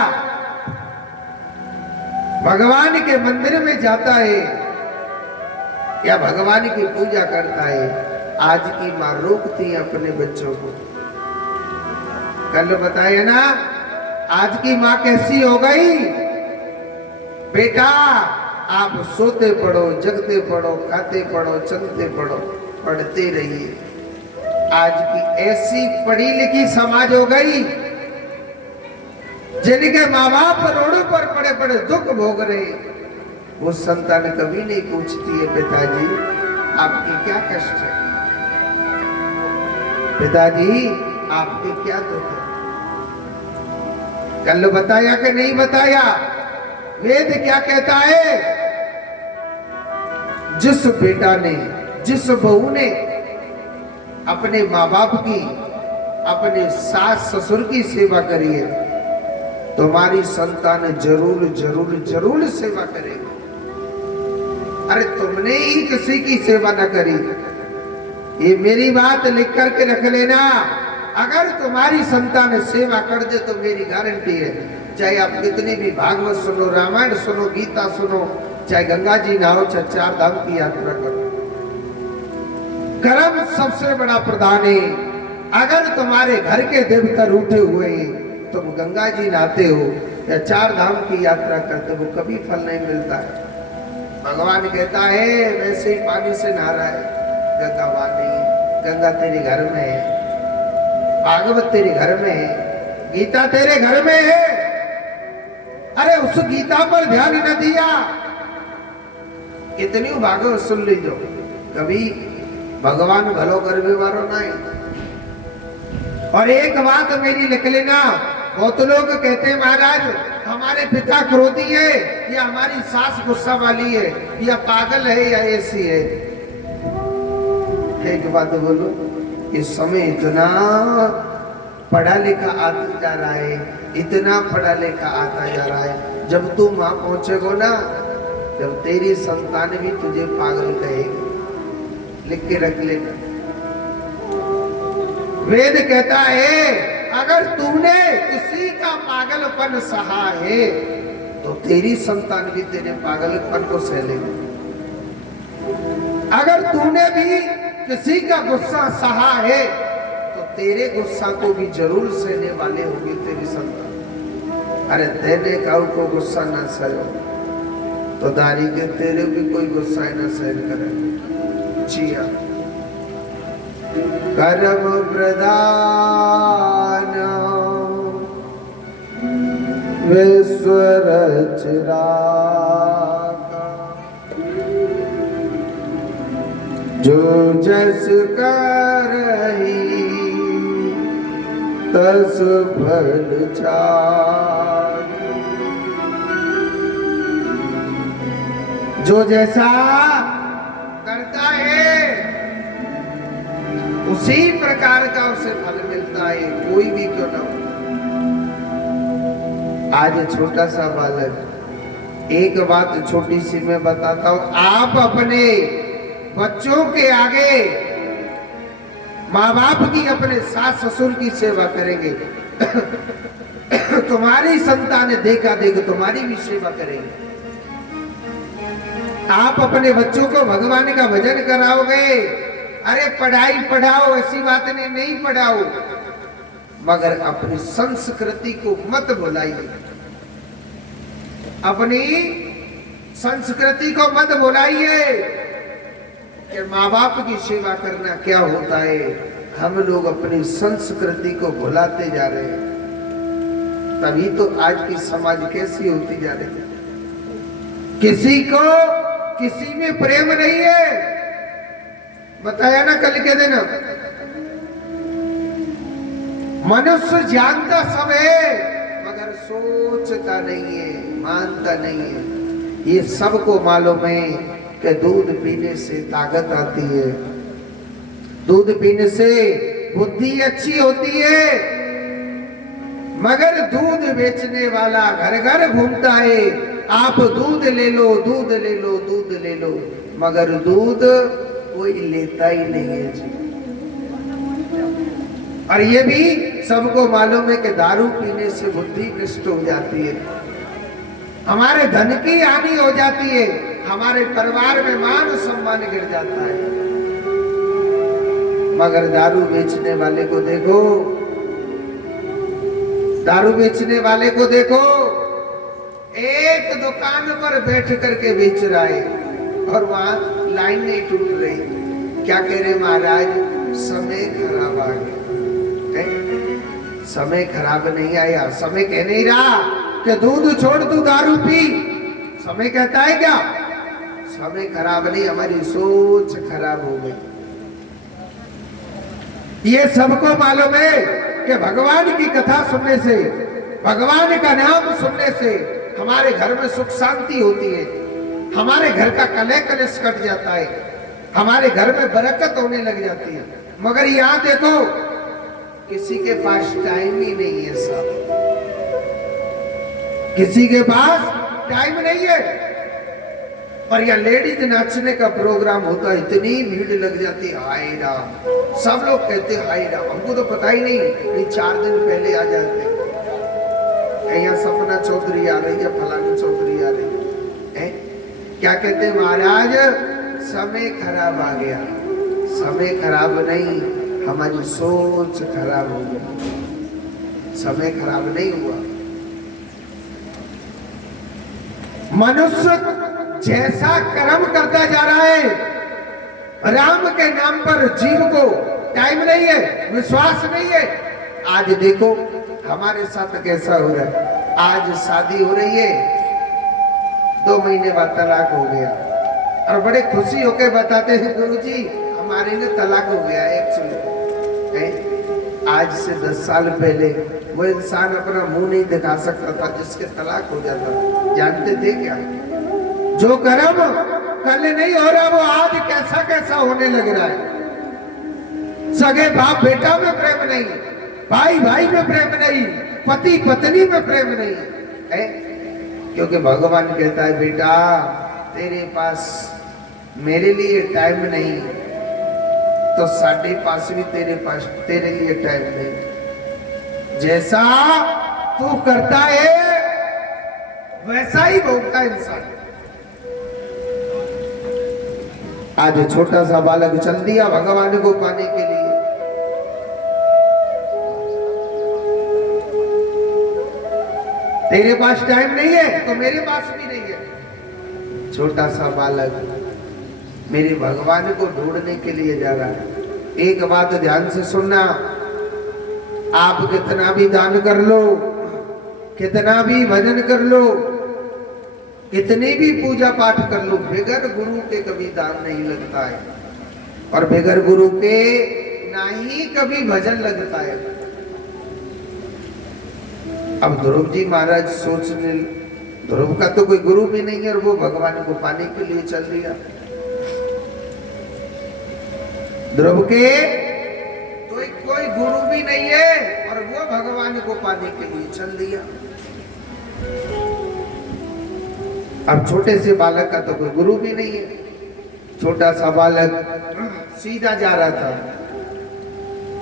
भगवान के मंदिर में जाता है या भगवान की पूजा करता है, आज की माँ रोकती है अपने बच्चों को। कल बताया ना, आज की माँ कैसी हो गई? बेटा आप सोते पढ़ो, जगते पढ़ो, खाते पढ़ो, चलते पढ़ो, पढ़ते रहिए। आज की ऐसी पढ़ी लिखी समाज हो गई जिनके माँ बाप रोडों पर पड़े पड़े दुख भोग रहे, वो संतान कभी नहीं पूछती है पिताजी आपकी क्या कष्ट है, पिताजी आपके क्या दुख है। कल बताया कि नहीं बताया? वेद क्या कहता है? जिस बेटा ने, जिस बहू ने अपने माँ बाप की, अपने सास ससुर की सेवा करी है, तुम्हारी संतान जरूर जरूर जरूर सेवा करेगी। अरे तुमने ही किसी की सेवा न करी, ये मेरी बात लिख करके रख लेना। अगर तुम्हारी संतान सेवा कर दे तो मेरी गारंटी है, चाहे आप कितनी भी भागवत सुनो, रामायण सुनो, गीता सुनो, चाहे गंगा जी नहाओ, चाहे 4 धाम की यात्रा करो, कर्म सबसे बड़ा प्रधान है। अगर तुम्हारे घर के देवता रूठे हुए हैं, तुम गंगा जी नहाते हो या 4 धाम की यात्रा करते हो, कभी फल नहीं मिलता है। भगवान कहता है वैसे ही पानी से नहा रहा है, गंगा वहां नहीं है, गंगा तेरे घर में है, भागवत तेरे घर में है, गीता तेरे घर में है। अरे उस गीता पर ध्यान न दिया, कितनी भागवत सुन लीजो, कभी भगवान भलो करवे वालो नहीं। और एक बात मेरी लिख लेना, बहुत लोग कहते हैं महाराज हमारे पिता क्रोधी है, या हमारी सास गुस्सा वाली है, या पागल है, या ऐसी है। एक बात बोलो, इस समय इतना पढ़ा लिखा आता जा रहा है, इतना पढ़ा लिखा आता जा रहा है, जब तू मां पहुंचेगो ना, जब तेरी संतान भी तुझे पागल कहेगी। लिख के रख लेना। वेद कहता है अगर तूने किसी का पागलपन सहा है तो तेरी संतान भी तेरे पागलपन को सह लेगी। अगर तूने भी किसी का गुस्सा सहा है तो तेरे गुस्सा को भी जरूर सहने वाले होंगे तेरी संतान। अरे तेरे काऊ को गुस्सा ना सहो तो दारी के तेरे भी कोई गुस्सा न सहन करे। जिया कर्म प्रधान विश्व रचना जो जस करही तस फल चाहि। जो जैसा करता है उसी प्रकार का उसे फल मिलता है, कोई भी क्यों ना हो। आज छोटा सा बालक, एक बात छोटी सी मैं बताता हूं, आप अपने बच्चों के आगे माँ बाप की, अपने सास ससुर की सेवा करेंगे तुम्हारी संतान देखा देख तुम्हारी भी सेवा करेंगे। आप अपने बच्चों को भगवान का भजन कराओगे, अरे पढ़ाई पढ़ाओ ऐसी बात नहीं, नहीं पढ़ाओ, मगर अपनी संस्कृति को मत भुलाइए, अपनी संस्कृति को मत भुलाइए कि माँ बाप की सेवा करना क्या होता है। हम लोग अपनी संस्कृति को भुलाते जा रहे हैं, तभी तो आज की समाज कैसी होती जा रही है। किसी को किसी में प्रेम नहीं है, बताया ना कल के दिन। मनुष्य जानता सब है मगर सोचता नहीं है, मानता नहीं है। ये सबको मालूम है कि दूध पीने से ताकत आती है, दूध पीने से बुद्धि अच्छी होती है, मगर दूध बेचने वाला घर घर घूमता है, आप दूध ले लो, दूध ले लो, दूध ले लो, मगर दूध कोई लेता ही नहीं है जी। और ये भी सबको मालूम है कि दारू पीने से बुद्धि भ्रष्ट हो जाती है, हमारे धन की हानि हो जाती है, हमारे परिवार में मान सम्मान गिर जाता है। मगर दारू बेचने वाले को देखो, दारू बेचने वाले को देखो, एक दुकान पर बैठ करके बेच रहा है और वहां लाइन नहीं टूट रही। क्या कह रहे महाराज, समय खराब आ गया। समय खराब नहीं आया, समय कह नहीं रहा कि दूध छोड़ तू दारू पी। समय कहता है क्या, समय खराब नहीं, हमारी सोच खराब हो गई। ये सबको मालूम है कि भगवान की कथा सुनने से, भगवान का नाम सुनने से हमारे घर में सुख शांति होती है, हमारे घर का कलह कलेश कट जाता है, हमारे घर में बरकत होने लग जाती है। मगर यहाँ देखो, किसी के पास टाइम ही नहीं है साहब, किसी के पास टाइम नहीं है। और यह लेडीज नाचने का प्रोग्राम होता है, इतनी भीड़ लग जाती है, हाय राम, सब लोग कहते हैं हाय राम, हमको तो पता ही नहीं 4 दिन पहले आ जाते। यहाँ सपना चौधरी आ रही है, फलानी चौधरी आ रही है, क्या कहते हैं महाराज, समय खराब आ गया। समय खराब नहीं, हमारी सोच खराब हो गई, समय खराब नहीं हुआ। मनुष्य जैसा कर्म करता जा रहा है, राम के नाम पर जीव को टाइम नहीं है, विश्वास नहीं है। आज देखो हमारे साथ कैसा हो रहा है, आज शादी हो रही है, 2 महीने बाद तलाक हो गया, और बड़े खुशी होकर बताते हैं गुरुजी हमारे ने तलाक हो गया। एक्चुअली आज से 10 साल पहले वो इंसान अपना मुंह नहीं दिखा सकता था जिसके तलाक हो जाता था। जानते थे क्या, जो कर्म कल नहीं हो रहा वो आज कैसा कैसा होने लग रहा है। सगे बाप बेटा में प्रेम नहीं, भाई भाई में प्रेम नहीं, पति पत्नी में प्रेम नहीं है, क्योंकि भगवान कहता है बेटा तेरे पास मेरे लिए टाइम नहीं, तो साढ़े पास भी तेरे लिए टाइम नहीं। जैसा तू करता है वैसा ही भोगता है इंसान। आज छोटा सा बालक चल दिया भगवान को पाने के लिए, तेरे पास टाइम नहीं है तो मेरे पास भी नहीं है। छोटा सा बालक मेरे भगवान को ढूंढने के लिए जा रहा है। एक बात ध्यान से सुनना, आप कितना भी दान कर लो, कितना भी भजन कर लो, कितनी भी पूजा पाठ कर लो, बगैर गुरु के कभी दान नहीं लगता है, और बगैर गुरु के ना ही कभी भजन लगता है। अब ध्रुव जी महाराज सोचने, ध्रुव का तो कोई गुरु भी नहीं है और वो भगवान को पाने के लिए चल दिया। ध्रुव के तो कोई गुरु भी नहीं है और वो भगवान को पाने के लिए चल दिया। अब छोटे से बालक का तो कोई गुरु भी नहीं है, छोटा सा बालक सीधा जा रहा था,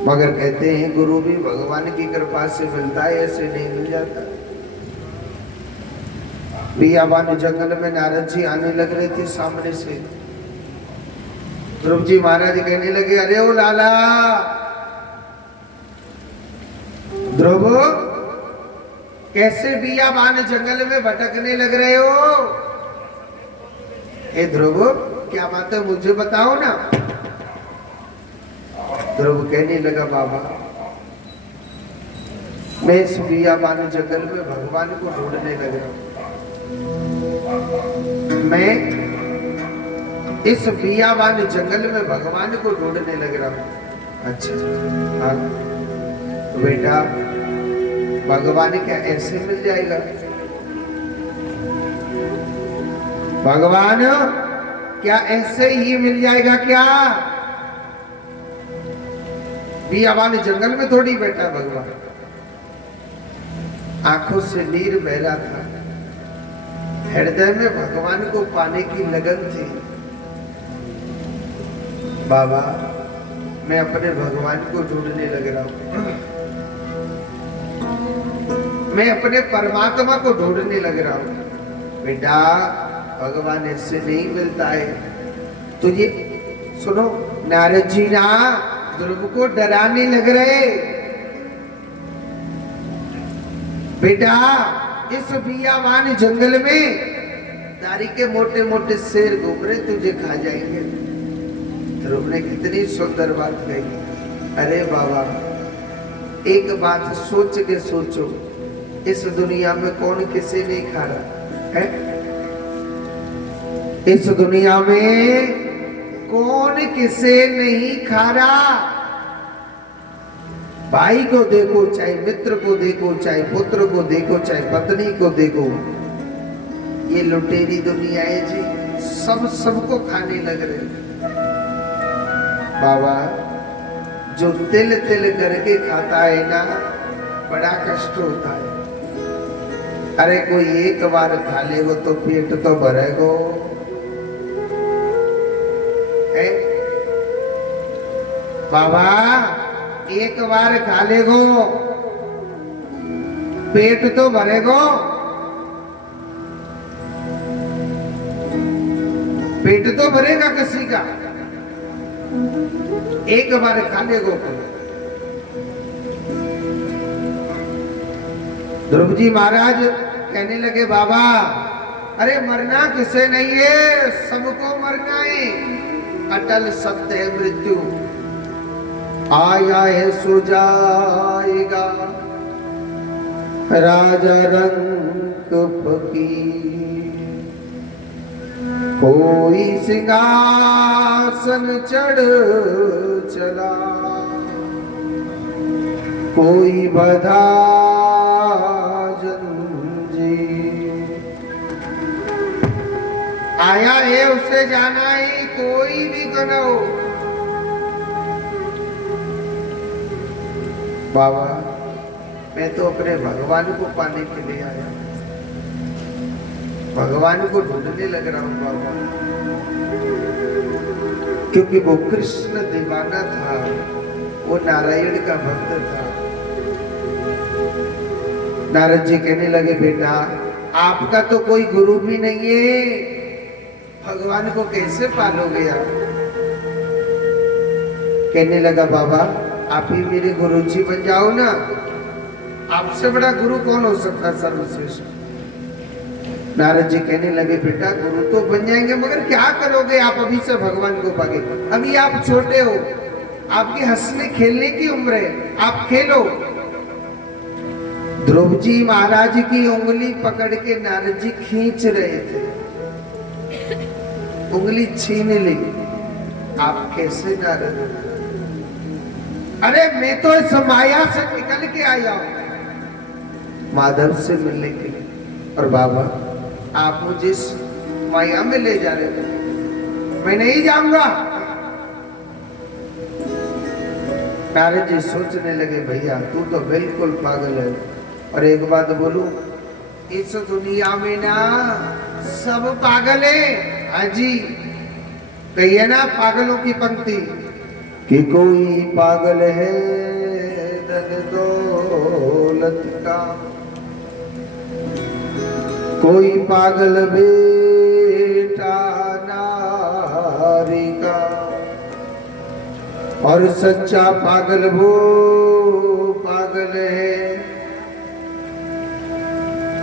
मगर कहते हैं गुरु भी भगवान की कृपा से मिलता है, ऐसे नहीं मिल जाता। बियाबान जंगल में नारद जी आने लग रहे थे सामने से, ध्रुव जी महाराज कहने लगे अरे ओ लाला ध्रुव, कैसे बियाबान जंगल में भटकने लग रहे हो? हे ध्रुव, क्या बात है मुझे बताओ ना। ध्रुव कहने लगा, बाबा मैं इस बियाबान जंगल में भगवान को ढूंढने लग रहा हूं। मैं इस बियाबान जंगल में भगवान को ढूंढने लग रहा हूं। अच्छा, हाँ तो बेटा, भगवान क्या ऐसे मिल जाएगा? भगवान क्या ऐसे ही मिल जाएगा क्या? बियाबान जंगल में थोड़ी बैठा है भगवान। आंखों से नीर बह रहा था, हृदय में भगवान को पाने की लगन थी। बाबा, मैं अपने भगवान को ढूंढने लग रहा हूं, मैं अपने परमात्मा को ढूंढने लग रहा हूं। बेटा, भगवान इससे नहीं मिलता है। तो ये सुनो, नारद जी ना ध्रुव को डराने लग रहे। बेटा, इस बियाबान जंगल में दारी के मोटे मोटे शेर घूम रहे, तुझे खा जाएंगे। ध्रुव ने कितनी सुंदर बात कही। अरे बाबा, एक बात सोच के सोचो, इस दुनिया में कौन किसे नहीं खा रहा है? इस दुनिया में कौन किसे नहीं खा रहा? भाई को देखो, चाहे मित्र को देखो, चाहे पुत्र को देखो, चाहे पत्नी को देखो, ये लुटेरी दुनिया है जी, सब सबको खाने लग रहे। बाबा, जो तिल तिल करके खाता है ना, बड़ा कष्ट होता है। अरे कोई एक बार खा लेगो तो पेट तो भरेगो है? बाबा, एक बार खा लेगो पेट तो भरेगो? पेट तो भरेगा किसी का, एक बार खा लेगो। ध्रुव जी महाराज कहने लगे, बाबा अरे मरना किसे नहीं है, सबको मरना है। अटल सत्य है मृत्यु, आया है सो जाएगा, राजा रंग फकीर। कोई सिंहासन चढ़ चला, कोई बधा आया है, उसे जाना है, कोई भी करो। बाबा, मैं तो अपने भगवान को पाने के लिए आया, भगवान को ढूंढने लग रहा हूं बाबा, क्योंकि वो कृष्ण दीवाना था, वो नारायण का भक्त था। नारद जी कहने लगे, बेटा आपका तो कोई गुरु भी नहीं है, भगवान को कैसे पालोगे आप? कहने लगा, बाबा आप ही मेरे गुरु जी बन जाओ ना, आपसे बड़ा गुरु कौन हो सकता सर्वश्रेष्ठ। नारद जी कहने लगे, बेटा गुरु तो बन जाएंगे, मगर क्या करोगे आप? अभी से भगवान को पागे, अभी आप छोटे हो, आपकी हंसने खेलने की उम्र है, आप खेलो। ध्रुव जी महाराज की उंगली पकड़ के नारद जी खींच रहे थे, उंगली छीन ली। आप कैसे नारद? अरे मैं तो इस माया से निकल के आया हूं माधव से मिलने के लिए, और बाबा आप मुझे इस माया में ले जा रहे थे, मैं नहीं जाऊंगा। नारद जी सोचने लगे, भैया तू तो बिल्कुल पागल है। और एक बात बोलूं, इस दुनिया में ना सब पागल है। हाँ जी, कहिए ना पागलों की पंक्ति कि कोई पागल है धन दौलत का, कोई पागल बेटा नारी का, और सच्चा पागल वो पागल है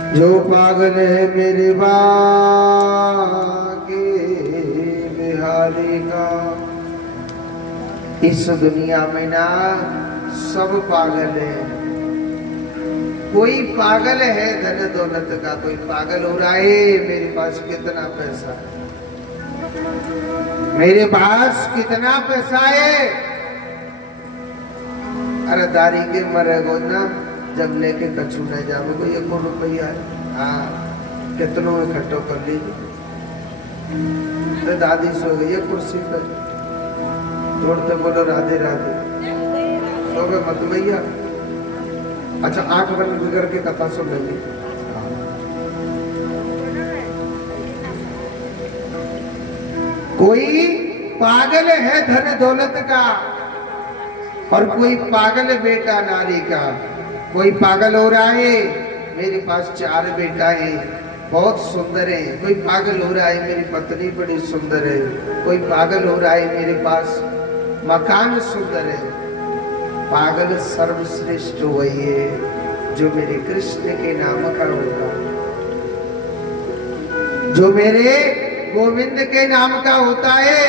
जो पागल है मेरे बाके बिहारी का। इस दुनिया में ना सब पागल है। कोई पागल है धन दौलत का, कोई पागल हो रहा है मेरे पास कितना पैसा है, मेरे पास कितना पैसा है। अरे दारी के मरे गो ना जब लेके कछु न जावे को 1 रुपया है। हाँ कितनों इकट्ठो कर लीजिए। तो दादी सो गई है कुर्सी पर, दौड़ते बोलो राधे राधे। सो गए मत भैया। अच्छा आंख बंद करके कथा सुन लीजिए। कोई पागल है धन दौलत का और कोई पागल बेटा नारी का। कोई पागल हो रहा है मेरे पास 4 बेटा है बहुत सुंदर है। कोई पागल हो रहा है मेरी पत्नी बड़ी सुंदर है। कोई पागल हो रहा है मेरे पास मकान सुंदर है। पागल सर्वश्रेष्ठ वही है जो मेरे कृष्ण के नाम का होगा, जो मेरे गोविंद के नाम का होता है।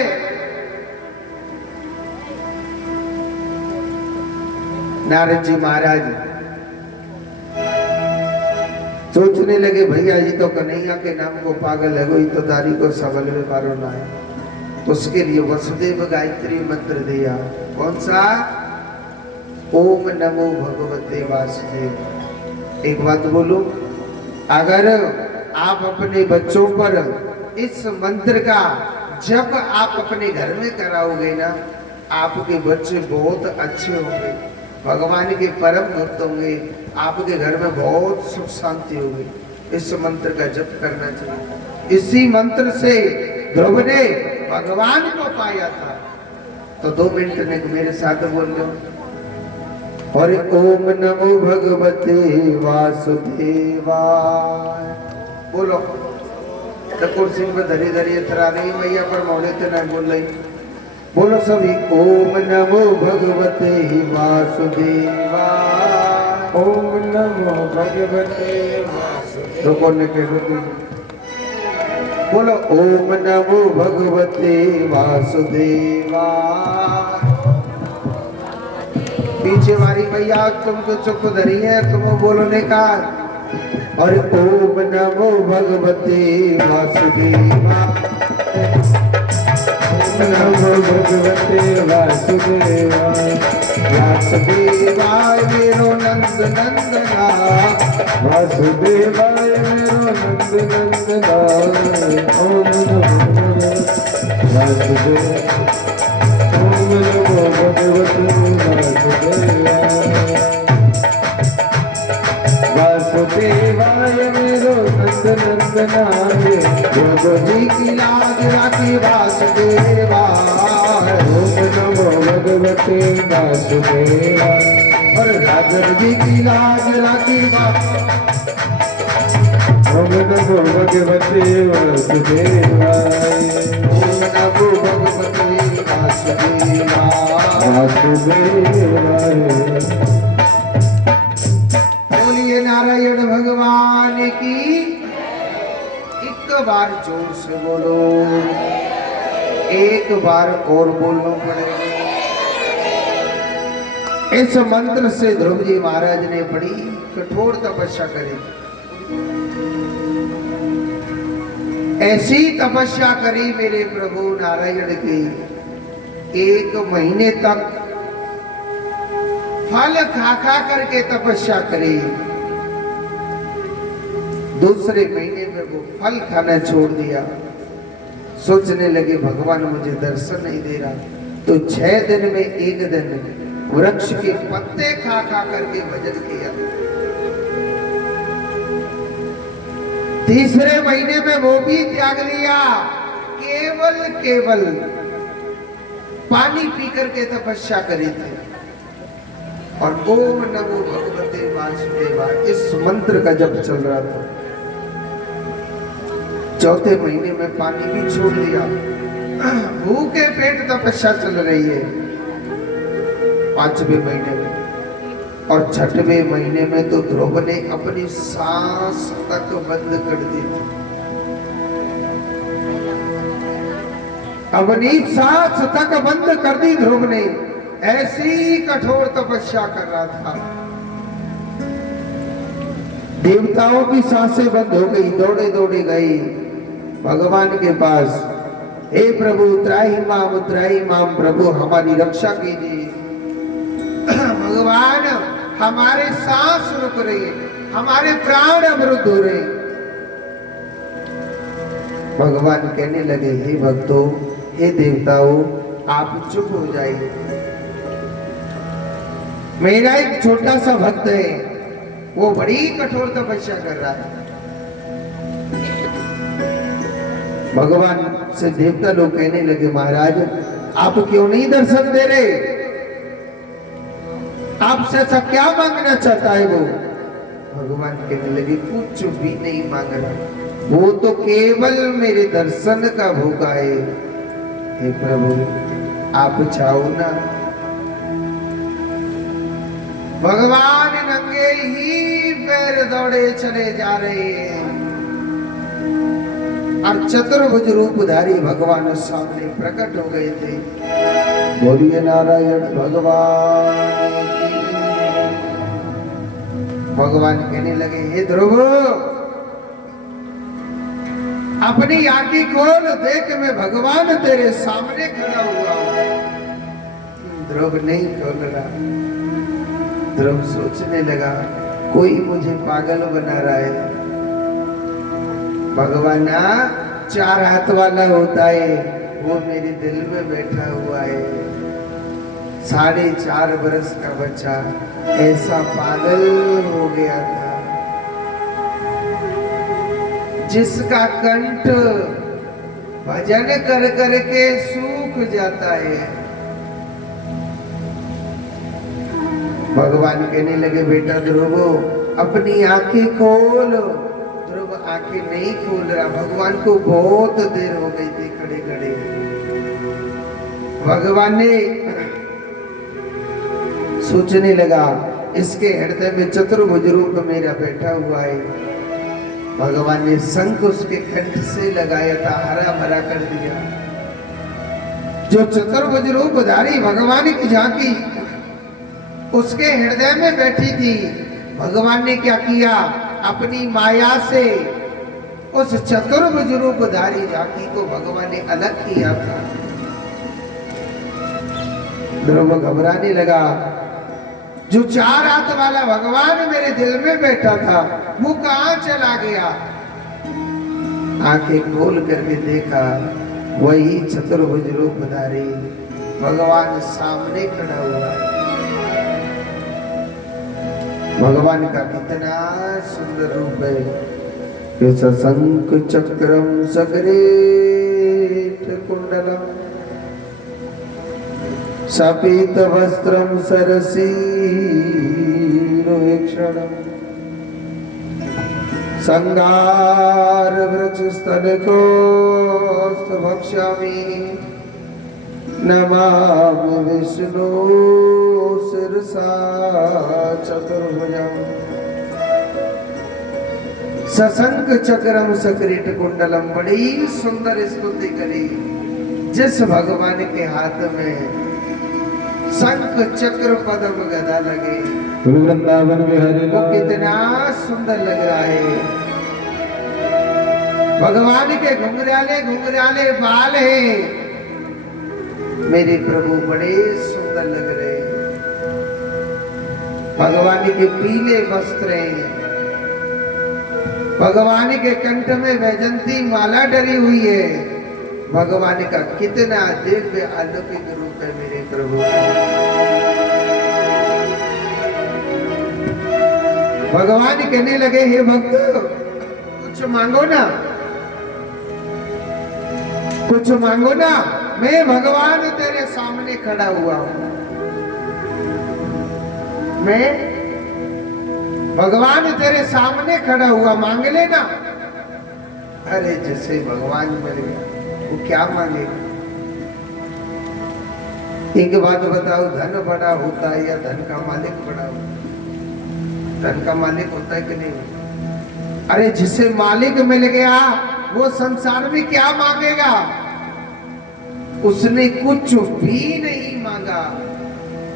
नारद जी महाराज सोचने लगे भैया ये तो कन्हैया के नाम को पागल है, कोई तो दारी को सबल में पारो ना है। उसके लिए वसुदेव गायत्री मंत्र दिया। कौन सा? ओम नमो भगवते वासुदेव। एक बात बोलो, अगर आप अपने बच्चों पर इस मंत्र का जब आप अपने घर में कराओगे ना, आपके बच्चे बहुत अच्छे होंगे, भगवान के परम भक्त होंगे, आपके घर में बहुत सुख शांति होगी। इस मंत्र का जप करना चाहिए। इसी मंत्र से ध्रुव ने भगवान को पाया था। तो 2 मिनट ने मेरे साथ बोल लो। और ओम नमो भगवते वासुदेवाय बोलो। तो कुर्सी पर धरी धरी इतरा नहीं मैया पर मोड़े तो नहीं बोल रही। बोलो सभी ओम नमो भगवते वासुदेवाय। ओम नमो भगवते वासुदेवाय। तो कौन ने कह बोलो ओम नमो भगवते वासुदेवाय। पीछे वाली भैया तुम तो चुप धरी है, तुम बोलने का। और ओम नमो भगवते वासुदेवाय। नमो भगवते वासुदेवाय। वासुदेवाय मेरो नंद नंदना। वासुदेवाय मेरो नंद नंदना। ओम नमो वासुदेवाय। ओम नमो भगवते वासुदेवाय। वासुदेवाय मेरो नंद नंदनाय। प्रभु जी की लाज राखी वासुदेवाय। ओम नमो भगवते वासुदेवाय। और राजन जी की लाज राखी ओम नमो भगवते वासुदेवाय। ओम नमो भगवते वासुदेवाय। वासुदेवाय। बोलिए नारायण भगवान की। एक बार जोर से बोलो, एक बार और बोलना पड़ेगा। इस मंत्र से ध्रुव जी महाराज ने बड़ी कठोर तपस्या करी। ऐसी तपस्या करी मेरे प्रभु नारायण की, 1 महीने तक फल खा खा करके तपस्या करी। दूसरे महीने में वो फल खाना छोड़ दिया। सोचने लगे भगवान मुझे दर्शन नहीं दे रहा, तो 6 दिन में 1 दिन वृक्ष के पत्ते खा खा करके भजन किया। तीसरे महीने में वो भी त्याग लिया, केवल पानी पी करके तपस्या करी थी। और ओम नमो भगवते वासुदेवाय इस मंत्र का जप चल रहा था। चौथे महीने में पानी भी छोड़ दिया, भूखे पेट तपस्या चल रही है। 5वें महीने में और छठवें महीने में तो ध्रुव ने अपनी सांस तक बंद कर दी थी। अपनी सांस तक बंद कर दी ध्रुव ने, ऐसी कठोर तपस्या कर रहा था। देवताओं की सांसें बंद हो गई, दौड़े दौड़े गई भगवान के पास। हे प्रभु त्राहि माम, प्रभु हमारी रक्षा कीजिए। भगवान हमारे सांस रुक रही है, हमारे प्राण अवरुद्ध हो रहे। भगवान कहने लगे, हे भक्तों, हे देवताओं, आप चुप हो जाइए। मेरा एक छोटा सा भक्त है, वो बड़ी कठोर तपस्या कर रहा है। भगवान से देवता लोग कहने लगे, महाराज आप क्यों नहीं दर्शन दे रहे? आपसे ऐसा क्या मांगना चाहता है वो? भगवान कहने लगे, कुछ भी नहीं मांग रहा, वो तो केवल मेरे दर्शन का भूखा है। हे प्रभु आप चाहो ना। भगवान नंगे ही पैर दौड़े चले जा रहे हैं और चतुर्भुज रूपधारी भगवान सामने प्रकट हो गए थे। बोलिए नारायण भगवान। भगवान कहने लगे, हे ध्रुव अपनी आंखें खोल, देख मैं भगवान तेरे सामने खड़ा हुआ हूं। ध्रुव नहीं खोल रहा। ध्रुव सोचने लगा, कोई मुझे पागल बना रहा है। भगवान ना 4 हाथ वाला होता है, वो मेरे दिल में बैठा हुआ है। 4.5 बरस का बच्चा ऐसा पागल हो गया था, जिसका कंठ भजन कर कर के सूख जाता है। भगवान कहने लगे, बेटा ध्रुव अपनी आंखें खोल। ध्रुव आंखें नहीं खोल रहा। भगवान को बहुत देर हो गई थी खड़े खड़े। भगवान ने सोचने लगा, इसके हृदय में चतुर्भुज रूप मेरा बैठा हुआ है। भगवान ने शंख उसके कंठ से लगाया था, हरा भरा कर दिया। जो चतुर्भुज रूपधारी भगवान की झांकी उसके हृदय में बैठी थी। भगवान ने क्या किया, अपनी माया से उस चतुर्भुज रूपधारी झांकी को भगवान ने अलग किया था। ध्रुव घबराने लगा। जो 4 हाथ वाला भगवान मेरे दिल में बैठा था, वो कहां चला गया? आंखें खोल करके देखा, वही चतुर्भुज रूपधारी भगवान सामने खड़ा हुआ है। भगवान का कितना सुंदर रूप है। शंख चक्रम सगरेट कुंडलम सपीत वस्त्रम सरसीरुक्षणम संगार वृक्ष स्तनको भक्ष्यामि नमामि विष्णु शिरसा चतुर्भुजम् सशंक चक्रम सकृत कुंडलम। बड़ी सुंदर स्तुति करी। जिस भगवान के हाथ में शंख चक्र पद्म गदा लगे, वृंदावन बिहारी वो कितना सुंदर लग रहा है। भगवान के घुंघराले घुंघराले बाल हैं, मेरे प्रभु बड़े सुंदर लग रहे हैं। भगवान के पीले वस्त्र हैं, भगवान के कंठ में वैजंती माला डरी हुई है। भगवान का कितना दिव्य अलौकिक रूप है मेरे प्रभु। भगवान कहने लगे, हे भक्त कुछ मांगो ना, कुछ मांगो ना, मैं भगवान तेरे सामने खड़ा हुआ हूं। मैं भगवान तेरे सामने खड़ा हुआ, मांग लेना। अरे जैसे भगवान मिल गया, वो क्या मांगेगा? एक बात बताओ, धन बड़ा होता है या धन का मालिक बड़ा होता है? धन का मालिक होता है कि नहीं? अरे जिसे मालिक मिल गया वो संसार में क्या मांगेगा? उसने कुछ भी नहीं मांगा,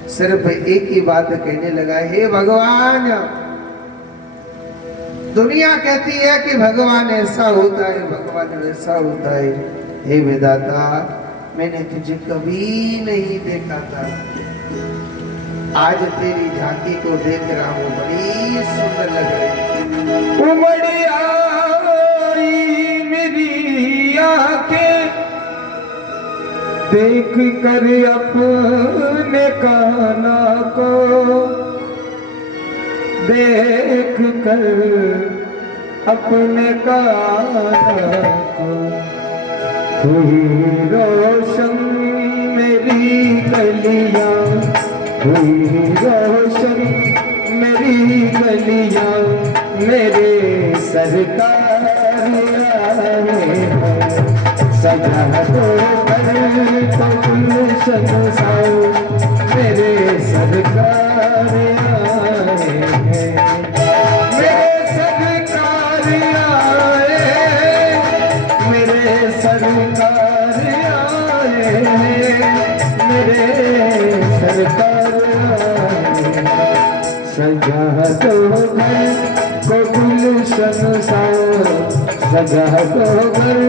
सिर्फ एक ही बात कहने लगा, हे भगवान। दुनिया कहती है कि भगवान ऐसा होता है, भगवान वैसा होता है। हे विधाता, मैंने तुझे कभी नहीं देखा था, आज तेरी झांकी को देख रहा हूँ, बड़ी सुंदर लग रही। उमड़ी आई मेरी आंखें, देख कर अपने काना को, देख कर अपने काना को। हुई रोशन मेरी गलियां, हुई रोशन मेरी गलियां, मेरे सरकार आए हैं। सजा दो कर तो गुलशन साओ, मेरे सरकार आए हैं। मेरे सरकार आए, मेरे सरकार आए हैं, मेरे सरकार आए। सजा दो घर को गुलशन साओ, सजा दो घर।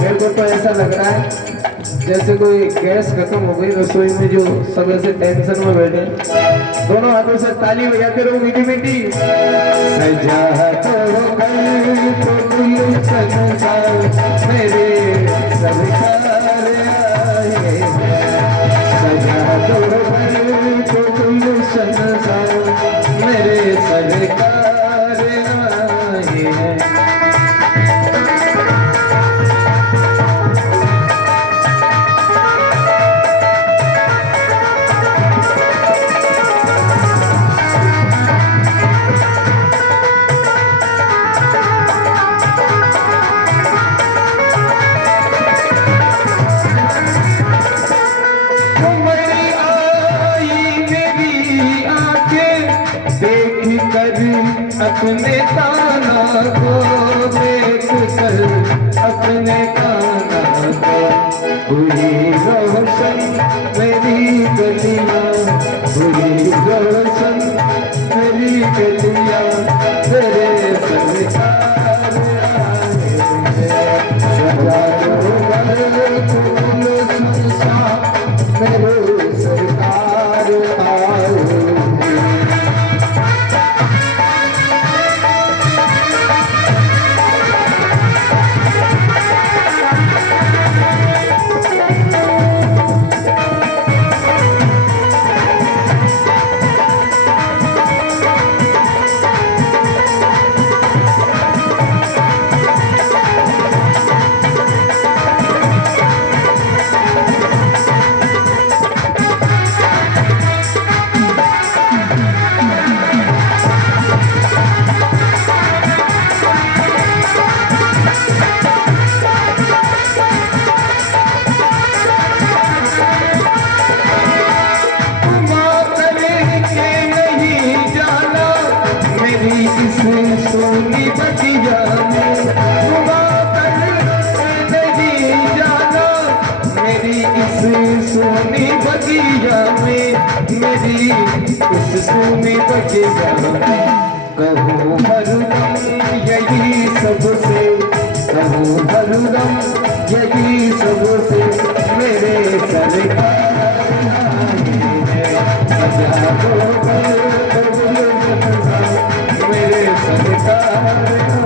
मेरे को तो ऐसा लग रहा है जैसे कोई गैस खत्म हो गई रसोई में, जो सब ऐसे टेंशन में बैठे, दोनों हाथों से ताली बजाते रहो मीठी मीठी। सजा तो गुलशन साओ, मेरे सरकार आए हैं। सजा तो गुलशन साओ, मेरे सरकार आए हैं। अपने काना को देख कर, अपने काना को। हुई रोशन मेरी गलियां, हुई रोशन मेरी गलियां, तेरे सरकार आए हैं। सजा दो घर को गुलशन साओ, मेरे सरकार आए हैं। सोनी बगिया में घुमा कर नहीं जाना, मेरी इस सोनी बगिया में, मेरी उस सोनी बगिया में। कहूँ हरदम यही सबसे, कहूँ हरदम यही सबसे, मेरे सरकार आए हैं। सजा दो मेरे सरकार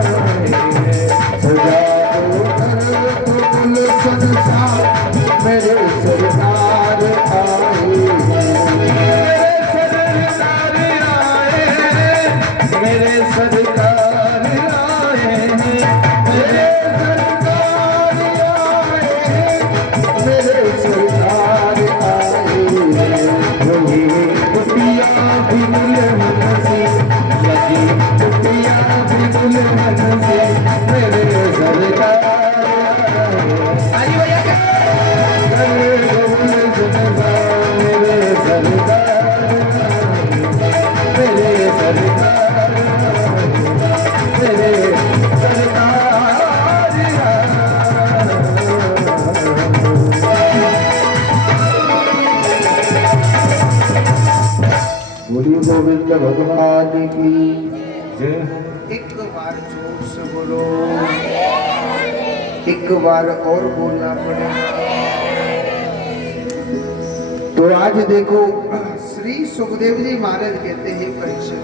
आए हैं। सजा दो गुलशन साओ, मेरे सरकार आए हैं। मेरे सरकार आए हैं, मेरे सरकार आए हैं। बोलो। एक बार और बोलना पड़ेगा। तो आज देखो श्री सुखदेव जी महाराज कहते हैं परीक्षित,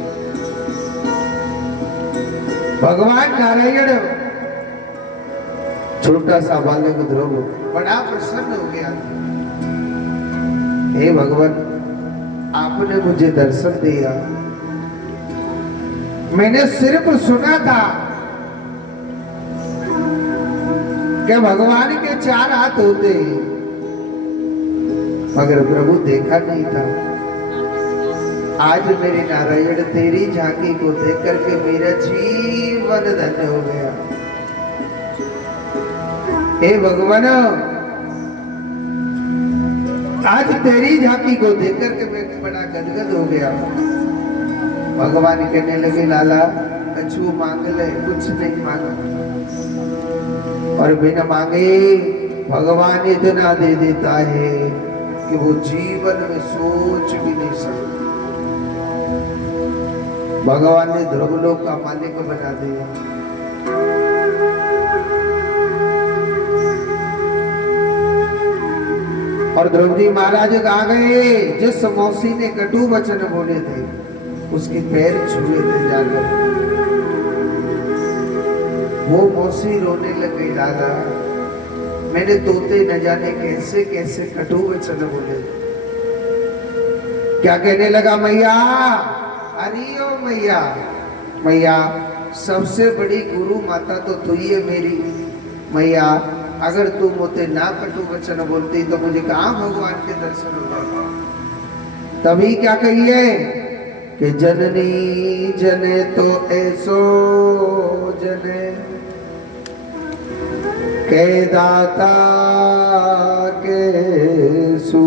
भगवान नारायण छोटा सा बालक ध्रुव बड़ा प्रसन्न हो गया। हे भगवान, आपने मुझे दर्शन दिया। मैंने सिर्फ सुना था कि भगवान के 4 हाथ होते हैं, मगर प्रभु देखा नहीं था। आज मेरे नारायण तेरी झांकी को देख करके मेरा जीवन धन्य हो गया। हे भगवान, आज तेरी झांकी को देख करके मैं बड़ा गदगद हो गया। भगवान कहने लगे, लाला कछु मांग ले, कुछ नहीं मांगा। और बिना मांगे भगवान इतना दे देता है कि वो जीवन में सोच भी नहीं सकते। भगवान ने ध्रुवलोक का मालिक बना दिया। और ध्रुव जी महाराज आ गए। जिस मौसी ने कटु वचन बोले थे उसके पैर छुए थे जाकर, वो मौसी रोने लग गई, लाला मैंने तोते न जाने कैसे कैसे कटु वचन बोले। क्या कहने लगा, मैया अरे ओ मैया, मैया सबसे बड़ी गुरु माता तो तू ही है मेरी। मैया अगर तू मुझे ना कटु वचन बोलती तो मुझे कहाँ भगवान के दर्शन हो जाते। तभी क्या कहिए कि जननी जने तो ऐसो जने के दाता के सु,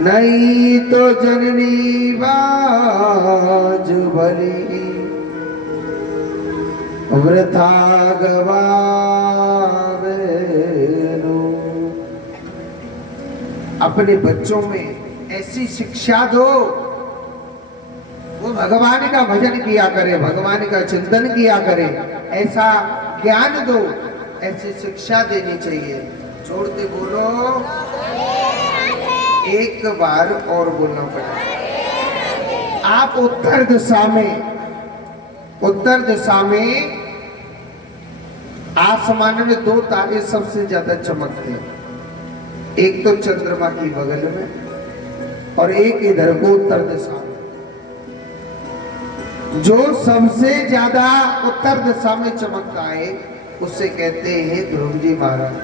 नहीं तो जननी बाज भली वृथा गवावेनु। अपने बच्चों में ऐसी शिक्षा दो, वो भगवान का भजन किया करे, भगवान का चिंतन किया करे, ऐसा ज्ञान दो, ऐसी शिक्षा देनी चाहिए। छोड़ते बोलो, एक बार और बोलना पड़ेगा। आप उत्तर दिशा में आसमान में 2 तारे सबसे ज्यादा चमकते हैं। एक तो चंद्रमा की बगल में और एक इधर को उत्तर दिशा में। जो सबसे ज्यादा उत्तर दिशा में चमकता है उससे कहते हैं ध्रुव जी महाराज,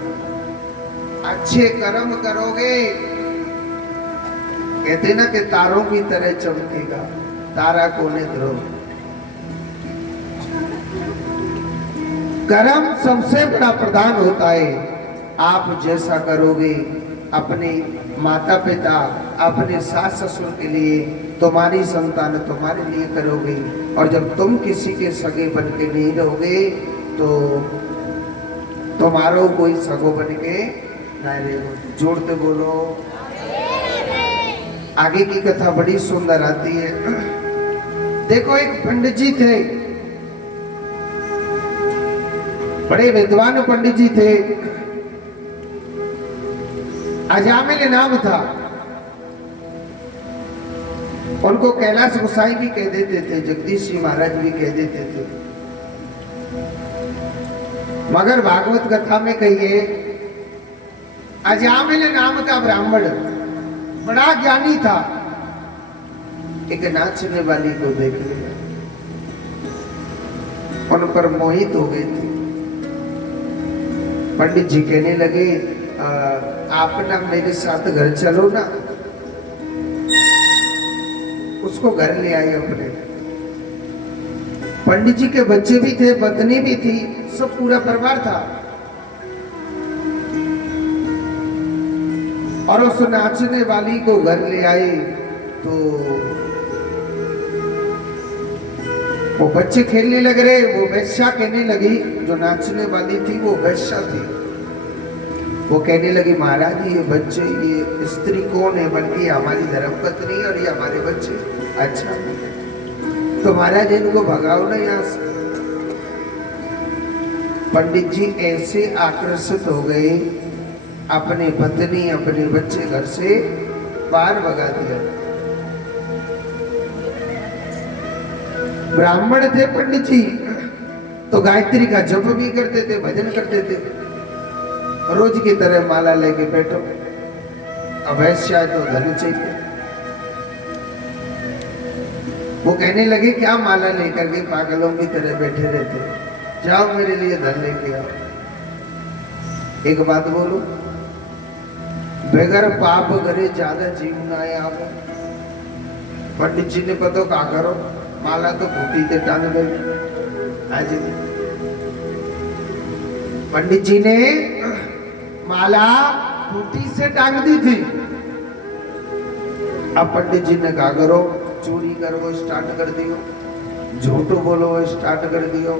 अच्छे कर्म करोगे, कहते ना कि तारों की तरह चमकेगा। तारा कौन है? ध्रुव। कर्म सबसे बड़ा प्रधान होता है। आप जैसा करोगे अपने माता पिता, अपने सास ससुर के लिए, तुम्हारी संतान तुम्हारे लिए करोगे। और जब तुम किसी के सगे बन के नहीं रहोगे तो तुम्हारो कोई सगो बन के नहीं रहेगा। जोड़ते बोलो। आगे की कथा बड़ी सुंदर आती है। देखो, एक पंडित जी थे, बड़े विद्वान पंडित जी थे। अजामिल नाम था। उनको कैलाश गोसाई भी कह देते थे, जगदीश जी महाराज भी कह देते थे। मगर भागवत कथा में कहिए, अजामिल नाम का ब्राह्मण बड़ा ज्ञानी था। एक नाचने वाली को देख लिया, उन पर मोहित हो गए थे। पंडित जी कहने लगे, आप ना मेरे साथ घर चलो ना। उसको घर ले आए अपने। पंडित जी के बच्चे भी थे, पत्नी भी थी, सब पूरा परिवार था। और उस नाचने वाली को घर ले आए तो वो बच्चे खेलने लग रहे। वो वैश्या कहने लगी, जो नाचने वाली थी वो वैश्या थी। वो कहने लगी, महाराज ये बच्चे, ये स्त्री कौन है? बल्कि हमारी धर्मपत्नी और ये हमारे बच्चे। अच्छा, तो महाराज इनको भगाओ ना यहाँ से। पंडित जी ऐसे आकर्षित हो गए, अपनी पत्नी अपने बच्चे घर से बाहर भगा दिया। ब्राह्मण थे पंडित जी, तो गायत्री का जप भी करते थे, भजन करते थे, रोज की तरह माला लेके बैठो। अब वैश्य है तो धन चाहिए। वो कहने लगे क्या माला लेकर के पागलों की तरह बैठे रहते, जाओ मेरे लिए धन लेके आओ। एक बात बोलो, बगैर पाप करे ज्यादा जीवन आए आप। पंडित जी ने पता क्या करो, माला तो खूटी से टांग दे। आज पंडित जी ने माला खूटी से टांग दी थी। अब पंडित जी ने कहा करो, चोरी करो स्टार्ट कर दियो, झूठ बोलो स्टार्ट कर दियो,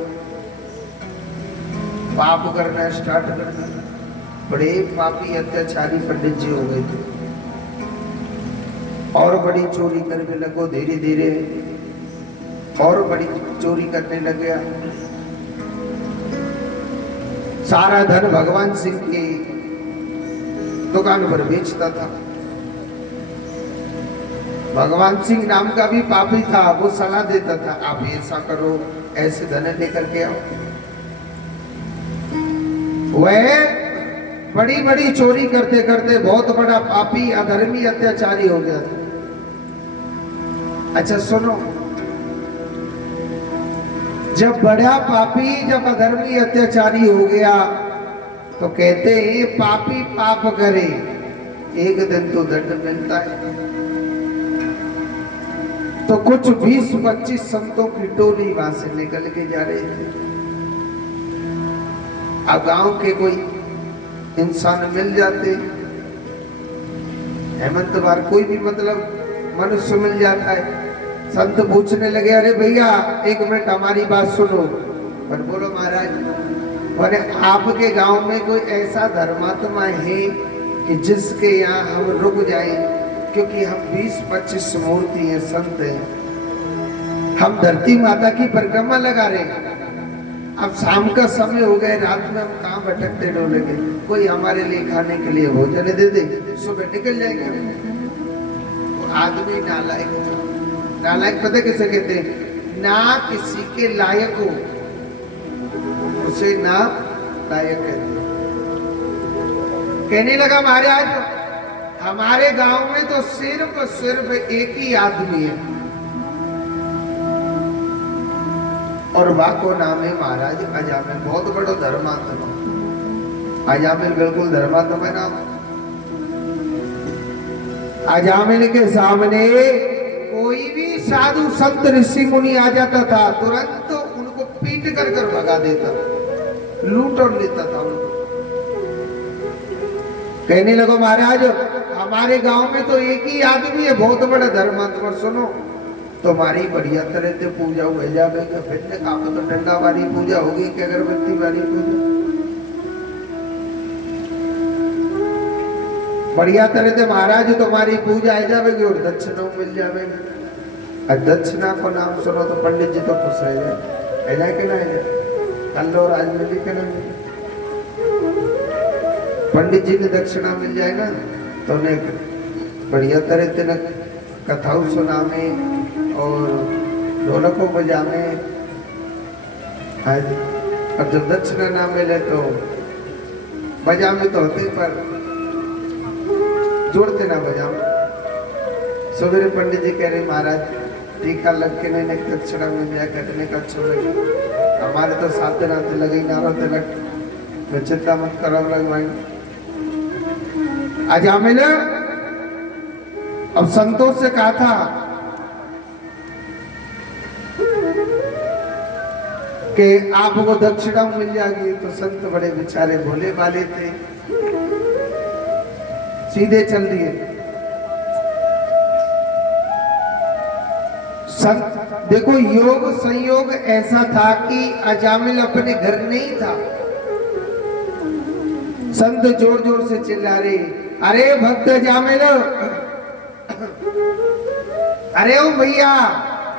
पाप करना स्टार्ट कर दिया। बड़े पापी अत्याचारी पंडित जी हो गए थे, और बड़ी चोरी करने लगो। धीरे धीरे और बड़ी चोरी करने लग गया। सारा धन भगवान सिंह की दुकान पर बेचता था। भगवान सिंह नाम का भी पापी था, वो सलाह देता था आप ऐसा करो, ऐसे धन लेकर के आओ। वह बड़ी बड़ी चोरी करते करते बहुत बड़ा पापी अधर्मी अत्याचारी हो गया था। अच्छा सुनो, जब बड़ा पापी जब अधर्मी अत्याचारी हो गया तो कहते हैं पापी पाप करे एक दिन तो दंड मिलता है। तो कुछ 20-25 संतों की टोली वहां से निकल के जा रहे थे। अब गांव के कोई इंसान मिल जाते, हेमंत बार कोई भी मतलब मनुष्य मिल जाता है। संत पूछने लगे, अरे भैया एक मिनट हमारी बात सुनो। पर बोलो महाराज, बोले आपके गांव में कोई ऐसा धर्मात्मा है कि जिसके यहाँ हम रुक जाएं, क्योंकि हम 20-25 मूर्ति हैं, संत हैं, हम धरती माता की परिक्रमा लगा रहे हैं। अब शाम का समय हो गए, रात में हम कहाँ भटकते डोलेंगे, कोई हमारे लिए खाने के लिए भोजन दे दे, सुबह निकल जाएंगे। वो आदमी नालायक था। नालायक पता किसे कहते हैं? ना किसी के लायक हो उसे ना लायक कहते। कहने लगा महाराज, हमारे गांव में तो सिर्फ एक ही आदमी है, और वाह को नाम है महाराज अजामिल। बहुत बड़ा धर्मात्मा अजामिल, बिल्कुल धर्मात्मा नाम। अजामिल के सामने कोई भी साधु संत ऋषि मुनि आ जाता था, तुरंत तो उनको पीट कर भगा देता, लूट और लेता था उनको। कहने लगो महाराज, हमारे गांव में तो एक ही आदमी है, बहुत बड़ा धर्मात्मा। सुनो, तुम्हारी बढ़िया तरह से पूजा हो जाएगा। फिर ने कहा तो डंडा वाली पूजा होगी कि अगरबत्ती वाली पूजा? बढ़िया तरह से महाराज तुम्हारी पूजा आ जाएगी और दक्षिणा मिल जाएगी। दक्षिणा को नाम सुनो तो पंडित जी तो खुश रह जाए कि ना कल और आज मिली के ना। पंडित जी ने दक्षिणा मिल जाए ना तो उन्हें बढ़िया तरह से न कथाओं सुना में और ढोलकों बजाने। और जब दक्षिणा ना मिले तो बजा में तो होते, पर जोड़ते ना बजा। सवेरे पंडित जी कह रहे महाराज टीका लग के नहीं दक्षिणा मिल जाए, कटने का अच्छा लगे। हमारे तो साथ रात लगे ना रोते लग, मैं चिंता मत करो लग भाई। अजामिल अब संतोष से कहा था कि आपको दक्षिणा मिल जाएगी, तो संत बड़े बेचारे भोले वाले थे, सीधे चल दिए। देखो योग संयोग ऐसा था कि अजामिल अपने घर नहीं था। संत जोर जोर से चिल्ला रहे, अरे भक्त अजामिल, अरे ओ भैया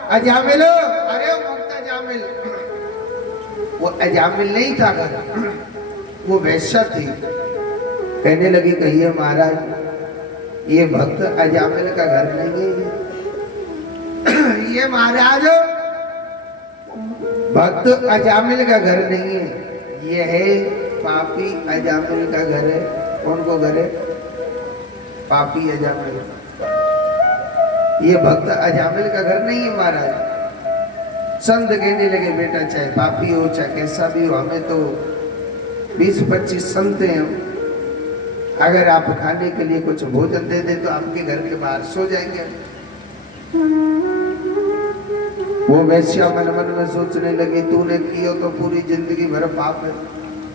अजामिल, अरे वो मुक्त अजामिल, वो अजामिल नहीं था घर, वो वैश्या थी। कहने लगी कहिए महाराज ये भक्त अजामिल का घर नहीं है। ये महाराज भक्त अजामिल का घर नहीं है, ये है पापी अजामिल का घर है। कौन को घर है? पापी अजामिल। ये भक्त अजामिल का घर नहीं है महाराज। संत कहने लगे बेटा चाहे पापी हो चाहे कैसा भी हो, हमें तो 20-25 संत हैं, अगर आप खाने के लिए कुछ भोजन दे दे तो आपके घर के बाहर सो जाएंगे। वो वैश्या मन मन में सोचने लगी तूने किया तो पूरी जिंदगी भर पाप है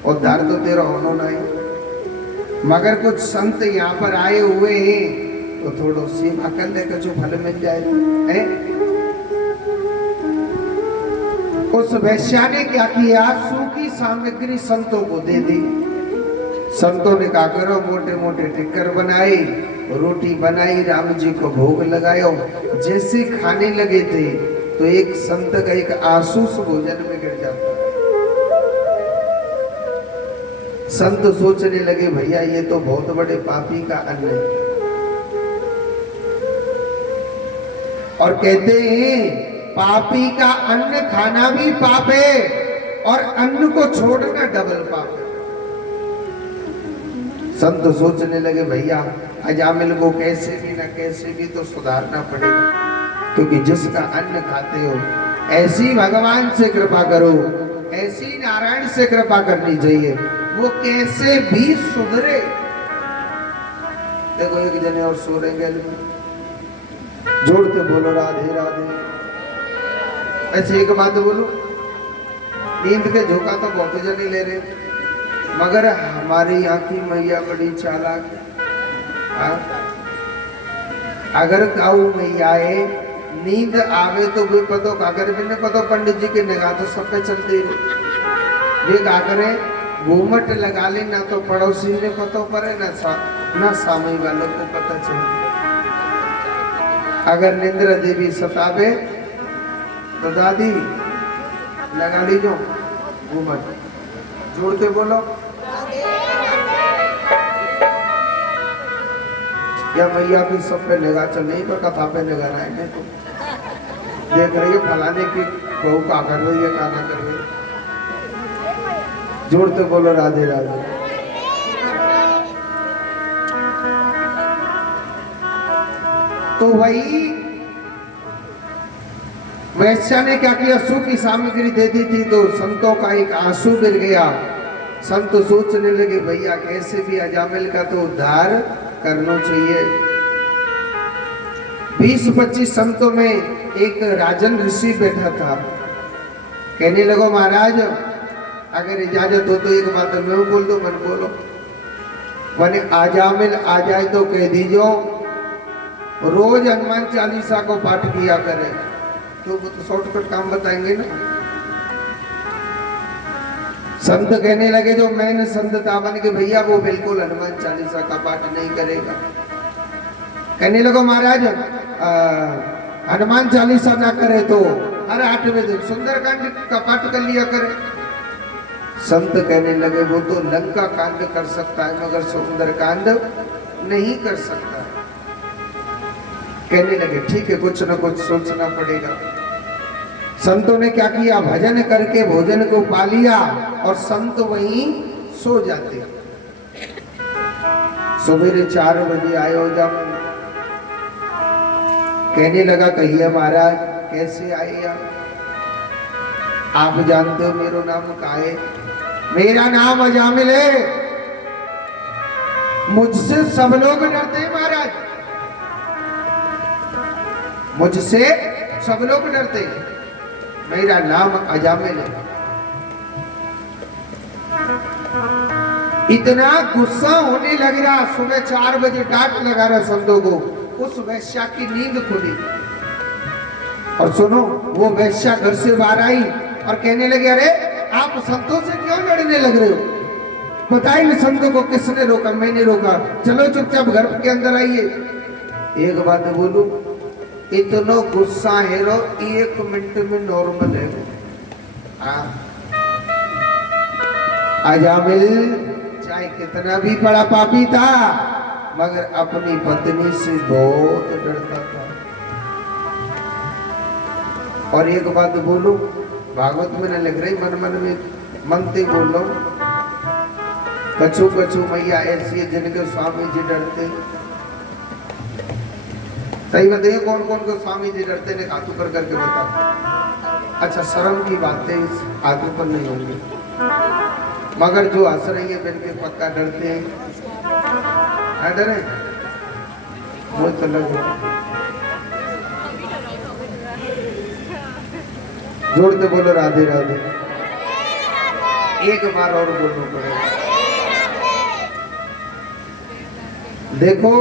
और दार तो तेरा होना नहीं, मगर कुछ संत यहाँ पर आए हुए हैं तो थोड़ा सेवा करने का जो फल मिल जाए है। उस वैश्या ने क्या किया, सूखी सामग्री संतों को दे दी। संतों ने क्या करो मोटे मोटे टिक्कर बनाए, रोटी बनाई, राम जी को भोग लगायो। जैसे खाने लगे थे तो एक संत का एक आंसू भोजन में गिर जाता। संत सोचने लगे भैया ये तो बहुत बड़े पापी का अन्न है, और कहते हैं पापी का अन्न खाना भी पाप है और अन्न को छोड़ना डबल पाप है। संत सोचने लगे भैया अजामिल को कैसे भी ना कैसे भी तो सुधारना पड़ेगा, क्योंकि जिसका अन्न खाते हो ऐसी भगवान से कृपा करो, ऐसी नारायण से कृपा करनी चाहिए, वो कैसे भी सुधरे। देखो एक जने और सो रहे गैल में, जोड़ के बोलो राधे राधे। ऐसे एक बात बोलो, नींद के झोंका तो बहुत जने ले रहे, मगर हमारे यहाँ की मैया बड़ी चालाक है। अगर काऊ मैया है नींद आवे तो वे पतो काकर भी नहीं पतो, पंडित जी के निगाह तो सब पे चलती है। वे का करे घूमट लगा ले, ना तो पड़ोसी ने पतो पड़े ना सामने वालों को पता चले। अगर निंद्रा देवी सतावे तो दादी लगा लीजो घूमट, जोड़ते बोलो या मैया की सब पे निगाह चल नहीं पर कथा पे निगाह रहेंगे तो देख रही है फलाने की बहू का कर रही है का ना कर रही है। जोड़ते बोलो राधे राधे। तो वही वैश्या ने क्या किया, सूखी सामग्री दे दी थी तो संतों का एक आंसू गिर गया। संत सोचने लगे भैया कैसे भी अजामिल का तो उद्धार करना चाहिए। 20-25 संतों में एक राजन ऋषि बैठा था। कहने लगो महाराज अगर इजाजत हो तो एक बात मैं बोल दो। मन बोलो, मैंने अजामिल आ जाए तो कह दीजो रोज हनुमान चालीसा को पाठ किया करे, तो वो तो शॉर्टकट काम बताएंगे ना। संत कहने लगे जो मैंने संत तावन के भैया वो बिल्कुल हनुमान चालीसा का पाठ नहीं करेगा। कहने लगो महाराज हनुमान चालीसा ना करे तो हर 8वें दिन सुंदरकांड का पाठ कर लिया करे। संत कहने लगे वो तो लंका कांड कर सकता है मगर सुंदरकांड नहीं कर सकता। कहने लगे ठीक है कुछ ना कुछ सोचना पड़ेगा। संतों ने क्या किया, भजन करके भोजन को पा लिया और संत वहीं सो जाते। सवेरे 4 बजे आयो जब कहने लगा कहिए महाराज कैसे आए आप जानते हो मेरा नाम का है? मेरा नाम अजामिल है, मुझसे सब लोग डरते हैं महाराज, मुझसे सब लोग डरते हैं, मेरा नाम अजामिल है। इतना गुस्सा होने लग रहा, सुबह 4 बजे डांट लगा रहा संतों को। उस वैश्या की नींद खुली और सुनो वो वैश्या घर से बाहर आई और कहने लगे अरे आप संतों से क्यों लड़ने लग रहे हो? बताइए संतों को किसने रोका? मैंने रोका, चलो चुपचाप घर के अंदर आइए। एक बात बोलूं, इतनो गुस्सा है रो 1 मिनट में नॉर्मल है वो। हाँ अजामिल चाहे कितना भी बड़ा पापी था मगर अपनी पत्नी से बहुत डरता था। और एक बात बोलूं, भागवत में न लिख रही, मन मन में मनते बोलो, कछु कछु मैया ऐसी है जिनके स्वामी जी डरते। सही बताइए कौन कौन को स्वामी जी डरते ने हाथों पर करके बताओ। अच्छा शर्म की बातें इस हाथों पर नहीं होंगी मगर जो हंस रही है बिन के पक्का डरते हैं। डरे वो तो लग रहा जोड़ते बोलो राधे राधे। एक बार और बोलो पड़ेगा। देखो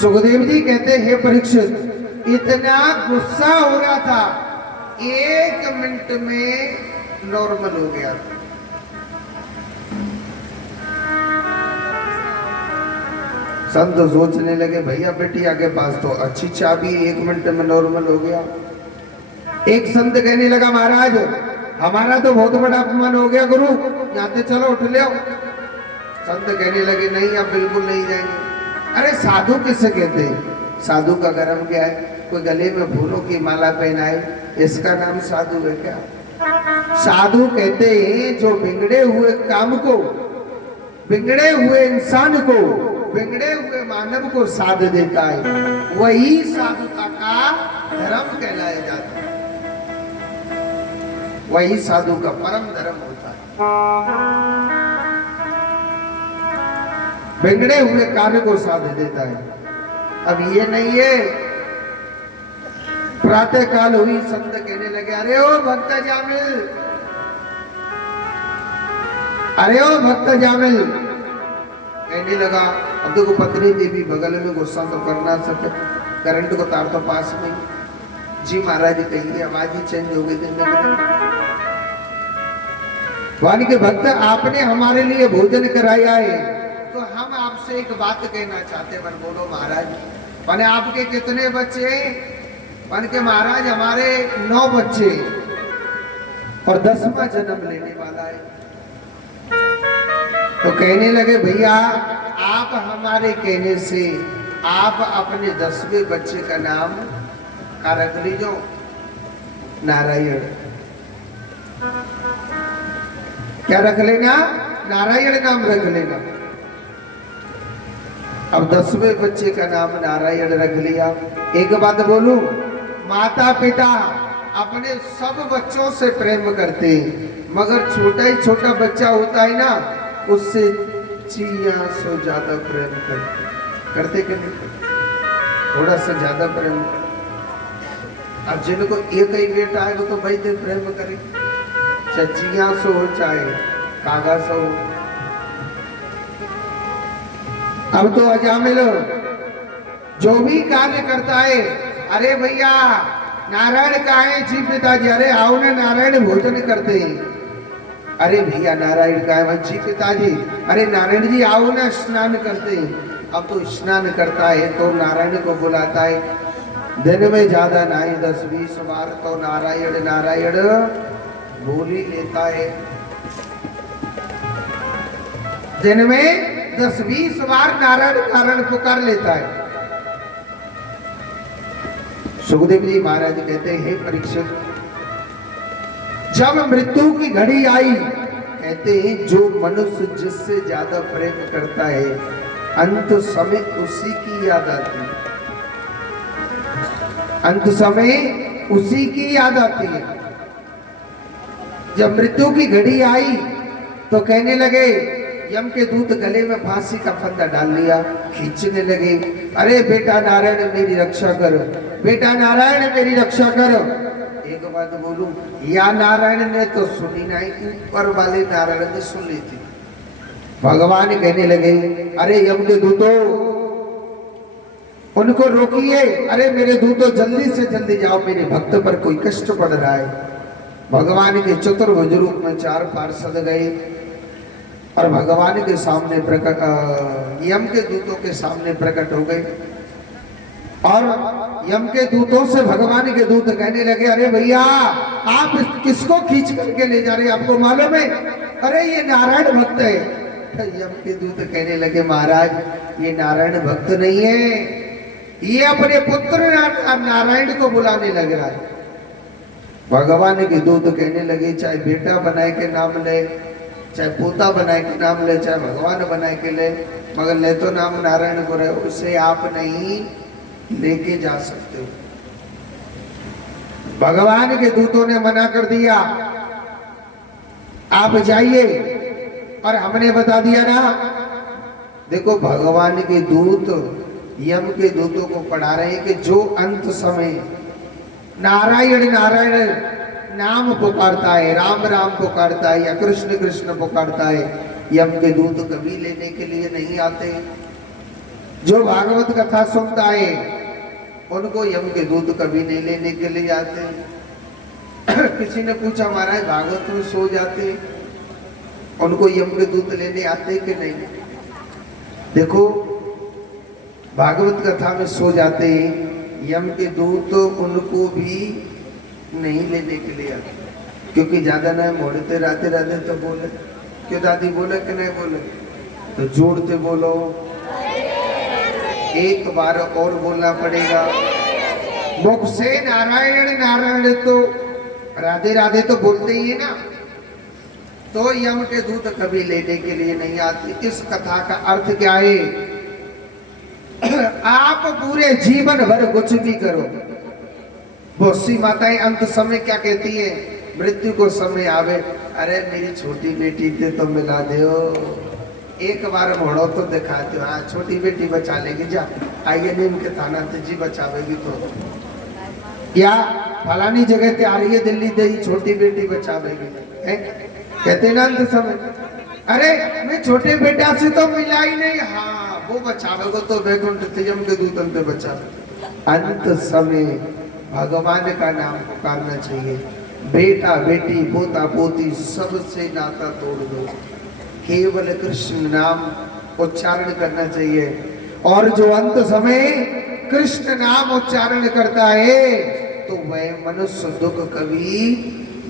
सुखदेव जी कहते हैं परीक्षित इतना गुस्सा हो रहा था 1 मिनट में नॉर्मल हो गया। संत सोचने लगे भैया बेटिया के पास तो अच्छी चाबी 1 मिनट में नॉर्मल हो गया। एक संत कहने लगा महाराज हमारा तो बहुत बड़ा अपमान हो गया गुरु, यहाँ से चलो उठ ले। संत कहने लगे नहीं अब बिल्कुल नहीं जाएंगे। अरे साधु किसे कहते हैं? साधु का कर्म क्या है? कोई गले में फूलों की माला पहनाए इसका नाम साधु है क्या? साधु कहते हैं जो बिगड़े हुए काम को, बिगड़े हुए इंसान को, बिगड़े हुए मानव को साध देता है, वही साधुता का धर्म कहलाया जाता है, वही साधु का परम धर्म होता है। बिगड़े हुए कार्य को साध देता है। अब ये नहीं है प्रातः काल हुई संत कहने लगे अरे ओ भक्त जामिल, अरे ओ भक्त जामिल। कहने लगा अब देखो पत्नी देवी बगल में गुस्सा तो करना सके, करंट को तार तो पास में जी महाराज जी कहिए आवाज ही चेंज हो गई। वाणी के भक्त आपने हमारे लिए भोजन कराया है तो हम आपसे एक बात कहना चाहते हैं। बोलो महाराज। पने आपके कितने बच्चे? पन के महाराज हमारे 9 बच्चे और 10वां जन्म लेने वाला है। तो कहने लगे भैया आप हमारे कहने से आप अपने 10वें बच्चे का नाम क्या रख लीजो? नारायण। क्या रख लेना? नारायण नाम रख लेना। अब 10वें बच्चे का नाम नारायण रख लिया। एक बात बोलूं, माता पिता अपने सब बच्चों से प्रेम करते हैं मगर छोटा ही छोटा बच्चा होता है ना उससे चिड़िया सो ज्यादा प्रेम करते कि नहीं? थोड़ा सा ज्यादा प्रेम। अब जिनको एक ही बेटा है वो तो भाई दे प्रेम करे, चिड़िया सो हो चाहे कागा सो। अब तो अजामिल जो भी कार्य करता है अरे भैया नारायण कहाँ है? जी पिताजी। अरे आओ ना नारायण भोजन करते हैं। अरे भैया नारायण कहाँ है? जी पिताजी। अरे नारायण जी आओ ना स्नान करते हैं। अब तो स्नान करता है तो नारायण को बुलाता है। दिन में ज्यादा नहीं 10-20 बार तो नारायण नारायण बोल ही लेता है। दिन में 10-20 बार नारायण नारायण पुकार लेता है। सुखदेव जी महाराज कहते हैं परीक्षित जब मृत्यु की घड़ी आई कहते हैं जो मनुष्य जिससे ज्यादा प्रेम करता है अंत समय उसी की याद आती है, अंत समय उसी की याद आती है। जब मृत्यु की घड़ी आई तो कहने लगे यम के दूत गले में फांसी का फंदा डाल लिया, खींचने लगे। अरे बेटा नारायण मेरी रक्षा कर, बेटा नारायण मेरी रक्षा कर। एक बात बोलूं, या नारायण ने तो सुनी नहीं, ऊपर वाले नारायण ने सुन ली थी। भगवान कहने लगे अरे यम के दूतों उनको रोकिए, अरे मेरे दूतों जल्दी से जल्दी जाओ, मेरे भक्त पर कोई कष्ट पड़ रहा है। भगवान के चतुर्भुज रूप में 4 पार्षद गए और भगवान के सामने प्रकट, यम के दूतों के सामने प्रकट हो गए। और यम के दूतों से भगवान के दूत कहने लगे, अरे भैया आप किसको खींच करके ले जा रहे हैं, आपको मालूम है? अरे ये नारायण भक्त है। यम के दूत कहने लगे, महाराज ये नारायण भक्त नहीं है, ये अपने पुत्र नारायण को बुलाने लग रहा है। भगवान के दूत कहने लगे, चाहे बेटा बनाए के नाम ले, चाहे पोता बनाए के नाम ले, चाहे भगवान बनाए के ले, मगर ले तो नाम नारायण को रहे, उसे आप नहीं लेके जा सकते हो। भगवान के दूतों ने मना कर दिया, आप जाइए। और हमने बता दिया ना, देखो भगवान के दूत यम के दूतों को पढ़ा रहे हैं कि जो अंत समय नारायण नारायण नाम पुकारता है, राम राम पुकारता है या कृष्ण कृष्ण पुकारता है, यम के दूत कभी लेने के लिए नहीं आते। जो भागवत कथा सुनता है उनको यम के दूत कभी नहीं लेने के लिए आते। किसी ने पूछा, महाराज भागवत में सो जाते, उनको यम के दूत लेने आते कि नहीं? देखो भागवत कथा में सो जाते यम के दूत उनको भी नहीं लेने के लिए आते, क्योंकि ज्यादा ना मोड़ते रहते रहते तो बोले, क्यों दादी बोले कि नहीं बोले? तो जोड़ते बोलो, एक बार और बोलना पड़ेगा। मुख से नारायण नारायण तो राधे राधे तो बोलते ही है ना। तो यम के दूत कभी लेने के लिए नहीं आते। इस कथा का अर्थ क्या है? आप पूरे जीवन भर कुछ भी करो, बहुत सी माताएं अंत समय क्या कहती है, मृत्यु को समय आवे, अरे मेरी छोटी बेटी थे तो मिला दो, एक बार मोड़ो तो दिखाते हो, हाँ छोटी बेटी बचा लेगी, जा आइए नीम के थाना जी बचावेगी तो, या फलानी जगह ते आ रही है दिल्ली दे छोटी बेटी बचावेगी, कहते ना अंत समय, अरे मैं छोटे बेटा से तो मिला ही नहीं, हाँ वो बचावेगा तो वैकुंठ यम के दूत पे बचावे। अंत समय भगवान का नाम पुकारना चाहिए, बेटा बेटी पोता पोती सबसे नाता तोड़ दो, केवल कृष्ण नाम उच्चारण करना चाहिए। और जो अंत समय कृष्ण नाम उच्चारण करता है तो वह मनुष्य दुख कभी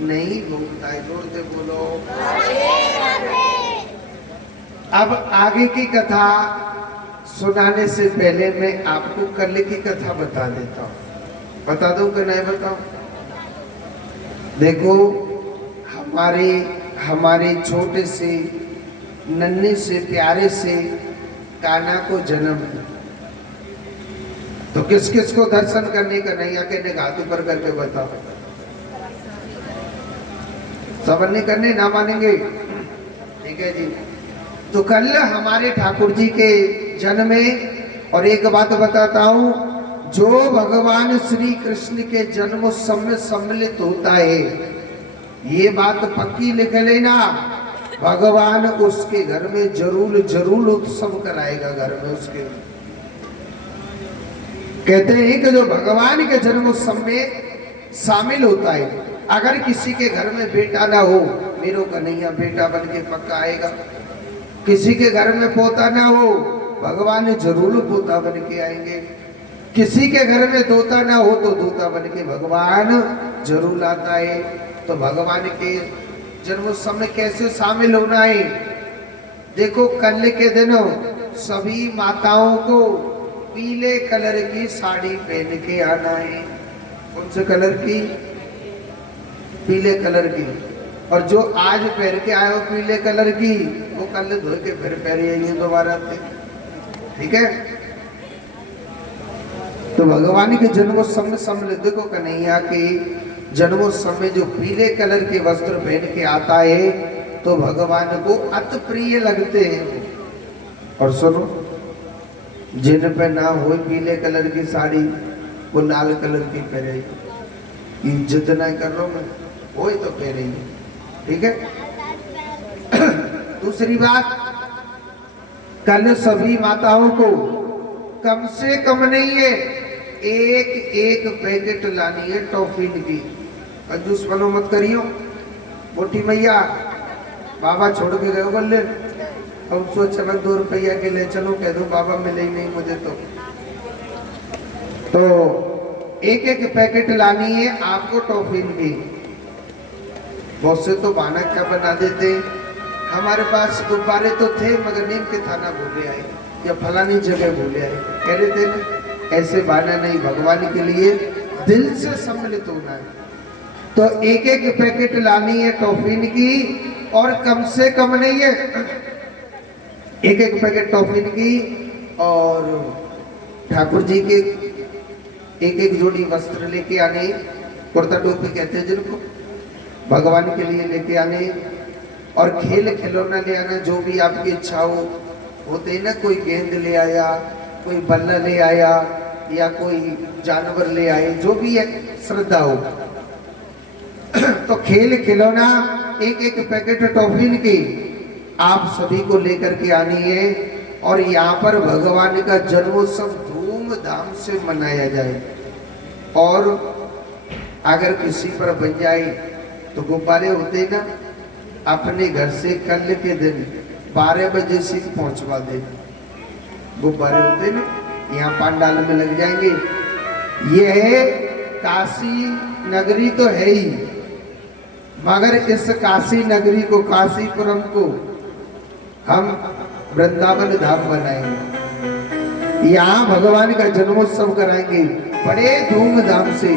नहीं भोगता है। जोड़ते बोलो। अब आगे की कथा सुनाने से पहले मैं आपको कल की कथा बता देता हूँ। बता दूं कि नहीं बताऊं? देखो हमारे छोटे से नन्हे से प्यारे से कान्हा को जन्म, तो किस किस को दर्शन करने का नहीं आके हाथ ऊपर करके बताओ। सब नहीं करने ना मानेंगे, ठीक है जी। तो कल हमारे ठाकुर जी के जन्म में, और एक बात बताता हूं, जो भगवान श्री कृष्ण के जन्म उत्सव में सम्मिलित होता है, ये बात पक्की लिख लेना, भगवान उसके घर में जरूर जरूर उत्सव कराएगा। घर में उसके कहते हैं कि जो भगवान के जन्म उत्सव में शामिल होता है, अगर किसी के घर में बेटा ना हो, मेरो कन्हैया बेटा बन के पक्का आएगा। किसी के घर में पोता ना हो, भगवान जरूर पोता बन के आएंगे। किसी के घर में तोता ना हो तो तोता बन के भगवान जरूर आता है। तो भगवान के जन्मोत्सव में कैसे शामिल होना है? देखो कल के दिनों सभी माताओं को पीले कलर की साड़ी पहन के आना है। कौन से कलर की? पीले कलर की। और जो आज पहन के आए हो पीले कलर की, वो कल धो के फिर पहनिए दोबारा से, ठीक है? तो भगवान के जन्मोत्सव में सम्मिलित, देखो कन्हैया के जन्मोत्सव में जो पीले कलर के वस्त्र पहन के आता है तो भगवान को अति प्रिय लगते हैं। और सुनो, जिन पे ना हो पीले कलर की साड़ी, वो लाल कलर की पहने, इज्जत नहीं कर रहा मैं, वही तो पहने, ठीक है? दूसरी बात, कल सभी माताओं को कम से कम नहीं है एक पैकेट लानी है टॉफिन की। कंजूस बनो मत करियो। मोटी मैया बाबा छोड़ के गए बोले, अब सोच चलो 2 रुपया के ले चलो, कह दो बाबा मिले ही नहीं मुझे तो। तो एक एक पैकेट लानी है आपको टॉफिन की। बहुत से तो बहाना क्या बना देते, हमारे पास गुब्बारे तो थे मगर नीम के थाना भूले आए या फलानी जगह भूले आए, कह रहे थे ना। ऐसे बहाना नहीं, भगवान के लिए दिल से सम्मिलित होना है। तो एक एक पैकेट लानी है टॉफिन की, और कम से कम नहीं है, एक एक पैकेट टॉफिन की, और ठाकुर जी के एक एक जोड़ी वस्त्र लेके आने, कुर्ता टोपी कहते हैं जिनको, भगवान के लिए लेके आने, और खेल खिलौना ले आना जो भी आपकी इच्छा हो। होते हैं ना, कोई गेंद ले आया, कोई बल्ला ले आया, या कोई जानवर ले आए, जो भी है श्रद्धा हो। तो खेल खिलौना एक एक पैकेट टॉफिन की आप सभी को लेकर के आनी है, और यहाँ पर भगवान का जन्मोत्सव धूमधाम से मनाया जाए। और अगर किसी पर बन जाए तो गुब्बारे होते ना, अपने घर से कल के दिन 12 बजे से पहुंचवा दे। गुब्बारे होते ना, यहाँ पंडाल में लग जाएंगे। ये काशी नगरी तो है ही, मगर इस काशी नगरी को, काशीपुरम को हम वृंदावन धाम बनाएंगे। यहाँ भगवान का जन्मोत्सव कराएंगे बड़े धूमधाम से,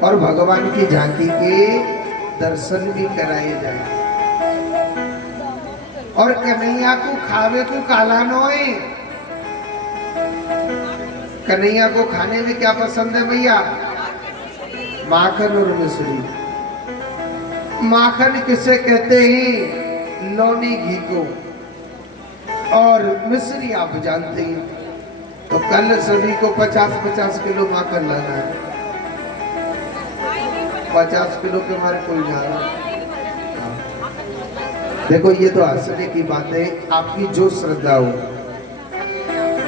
और भगवान की झांकी के दर्शन भी कराए जाए। और कन्हैया को खावे को काला नोए, कन्हैया को खाने में क्या पसंद है भैया? माखन और मिश्री। माखन किसे कहते हैं? लौनी घी को। और मिश्री आप जानते हैं। तो कल सभी को 50-50 किलो माखन लाना है। 50 किलो के हमारे कोई ना। देखो ये तो हंसने की बात है, आपकी जो श्रद्धा हो,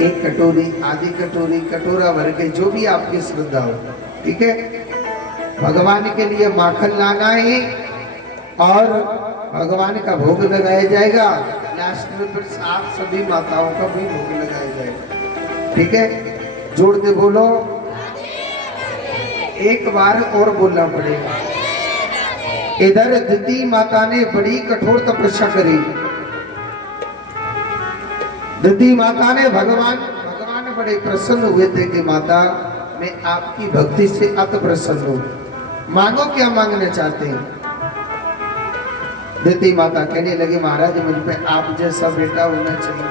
एक कटोरी, आधी कटोरी, कटोरा भर के, जो भी आपकी श्रद्धा हो, ठीक है। भगवान के लिए माखन लाना है, और भगवान का भोग लगाया जाएगा। लास्ट में फिर आप सभी माताओं का भी भोग लगाया जाएगा, ठीक है। जोड़ के बोलो, एक बार और बोलना पड़ेगा। इधर दिति माता ने बड़ी कठोर तपस्या करी। दिति माता ने भगवान बड़े प्रसन्न हुए थे कि माता मैं आपकी भक्ति से अति प्रसन्न हूं, मांगो क्या मांगना चाहते हैं। दिति माता कहने लगी महाराज मुझ पे आप जैसा बेटा होना चाहिए।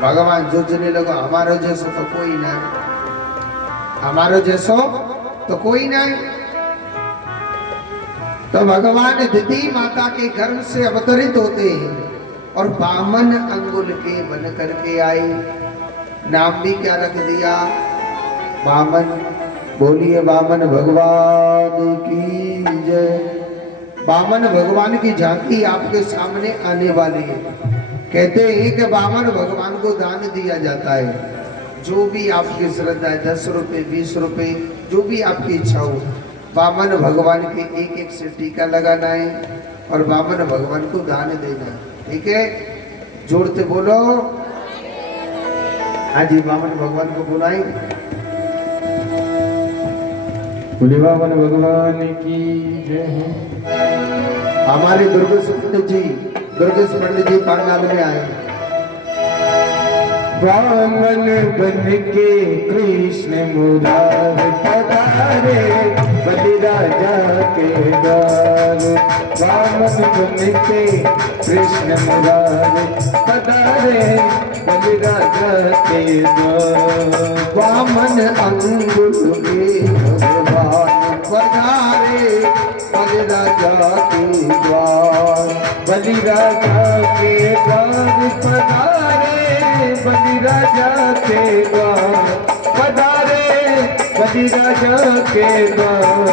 भगवान सोचने लगा हमारो जैसो तो कोई ना, हमारो जैसो तो कोई नहीं। तो भगवान दिति माता के गर्भ से अवतरित होते हैं, और 52 अंगुल के बन करके आए। नाम भी क्या रख दिया? वामन। बोलिए वामन भगवान की जय। वामन भगवान की झांकी आपके सामने आने वाली है। कहते हैं कि वामन भगवान को दान दिया जाता है, जो भी आपकी श्रद्धा है, 10 रुपए, 20 रुपए, जो भी आपकी इच्छा हो। वामन भगवान के एक एक से टीका लगाना है, और वामन भगवान को दान देना है, ठीक है। जोड़ते बोलो। हाँ जी, वामन भगवान को बुलाएंगे। वामन भगवान की जय। हमारे दुर्गेश पंडित जी पंडाल में आए। वामन बन के कृष्ण मुरार पधारे, बलि राजा के द्वार। वामन बन के कृष्ण मुरार पधारे, बलि राजा के द्वार। वामन अंगुल में भगवान पधारे, बलि राजा के द्वार। बलि राजा के द्वार पधारे, बलि राजा के द्वार पधारे, बलि राजा के द्वार।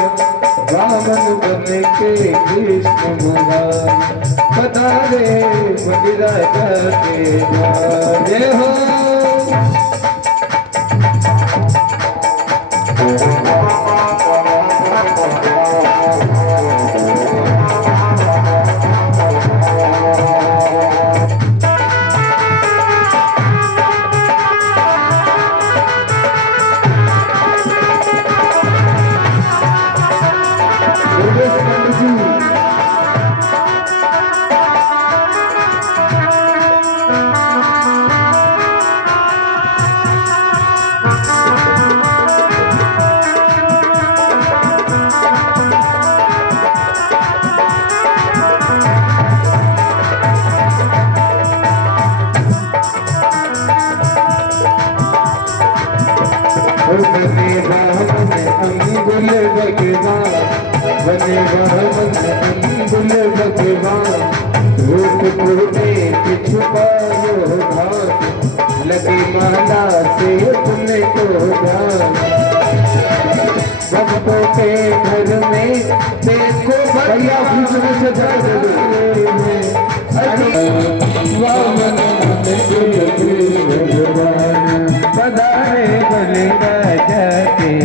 वामन बन के कृष्ण मुरार पधारे, बलि राजा के द्वार। जय हो। बुल भगवान रूपपुर में छुपायो धाम लगे माला से तुमको ध्यान भक्तों के घर में देखो भैया बीच में सजा वामन भगवान पधारे बल जाते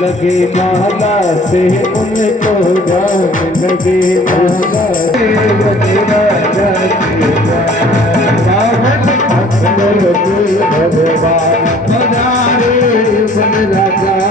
लगे माला से उनको जान लगे माला से लगे राजा भगवान पधारे बन राजा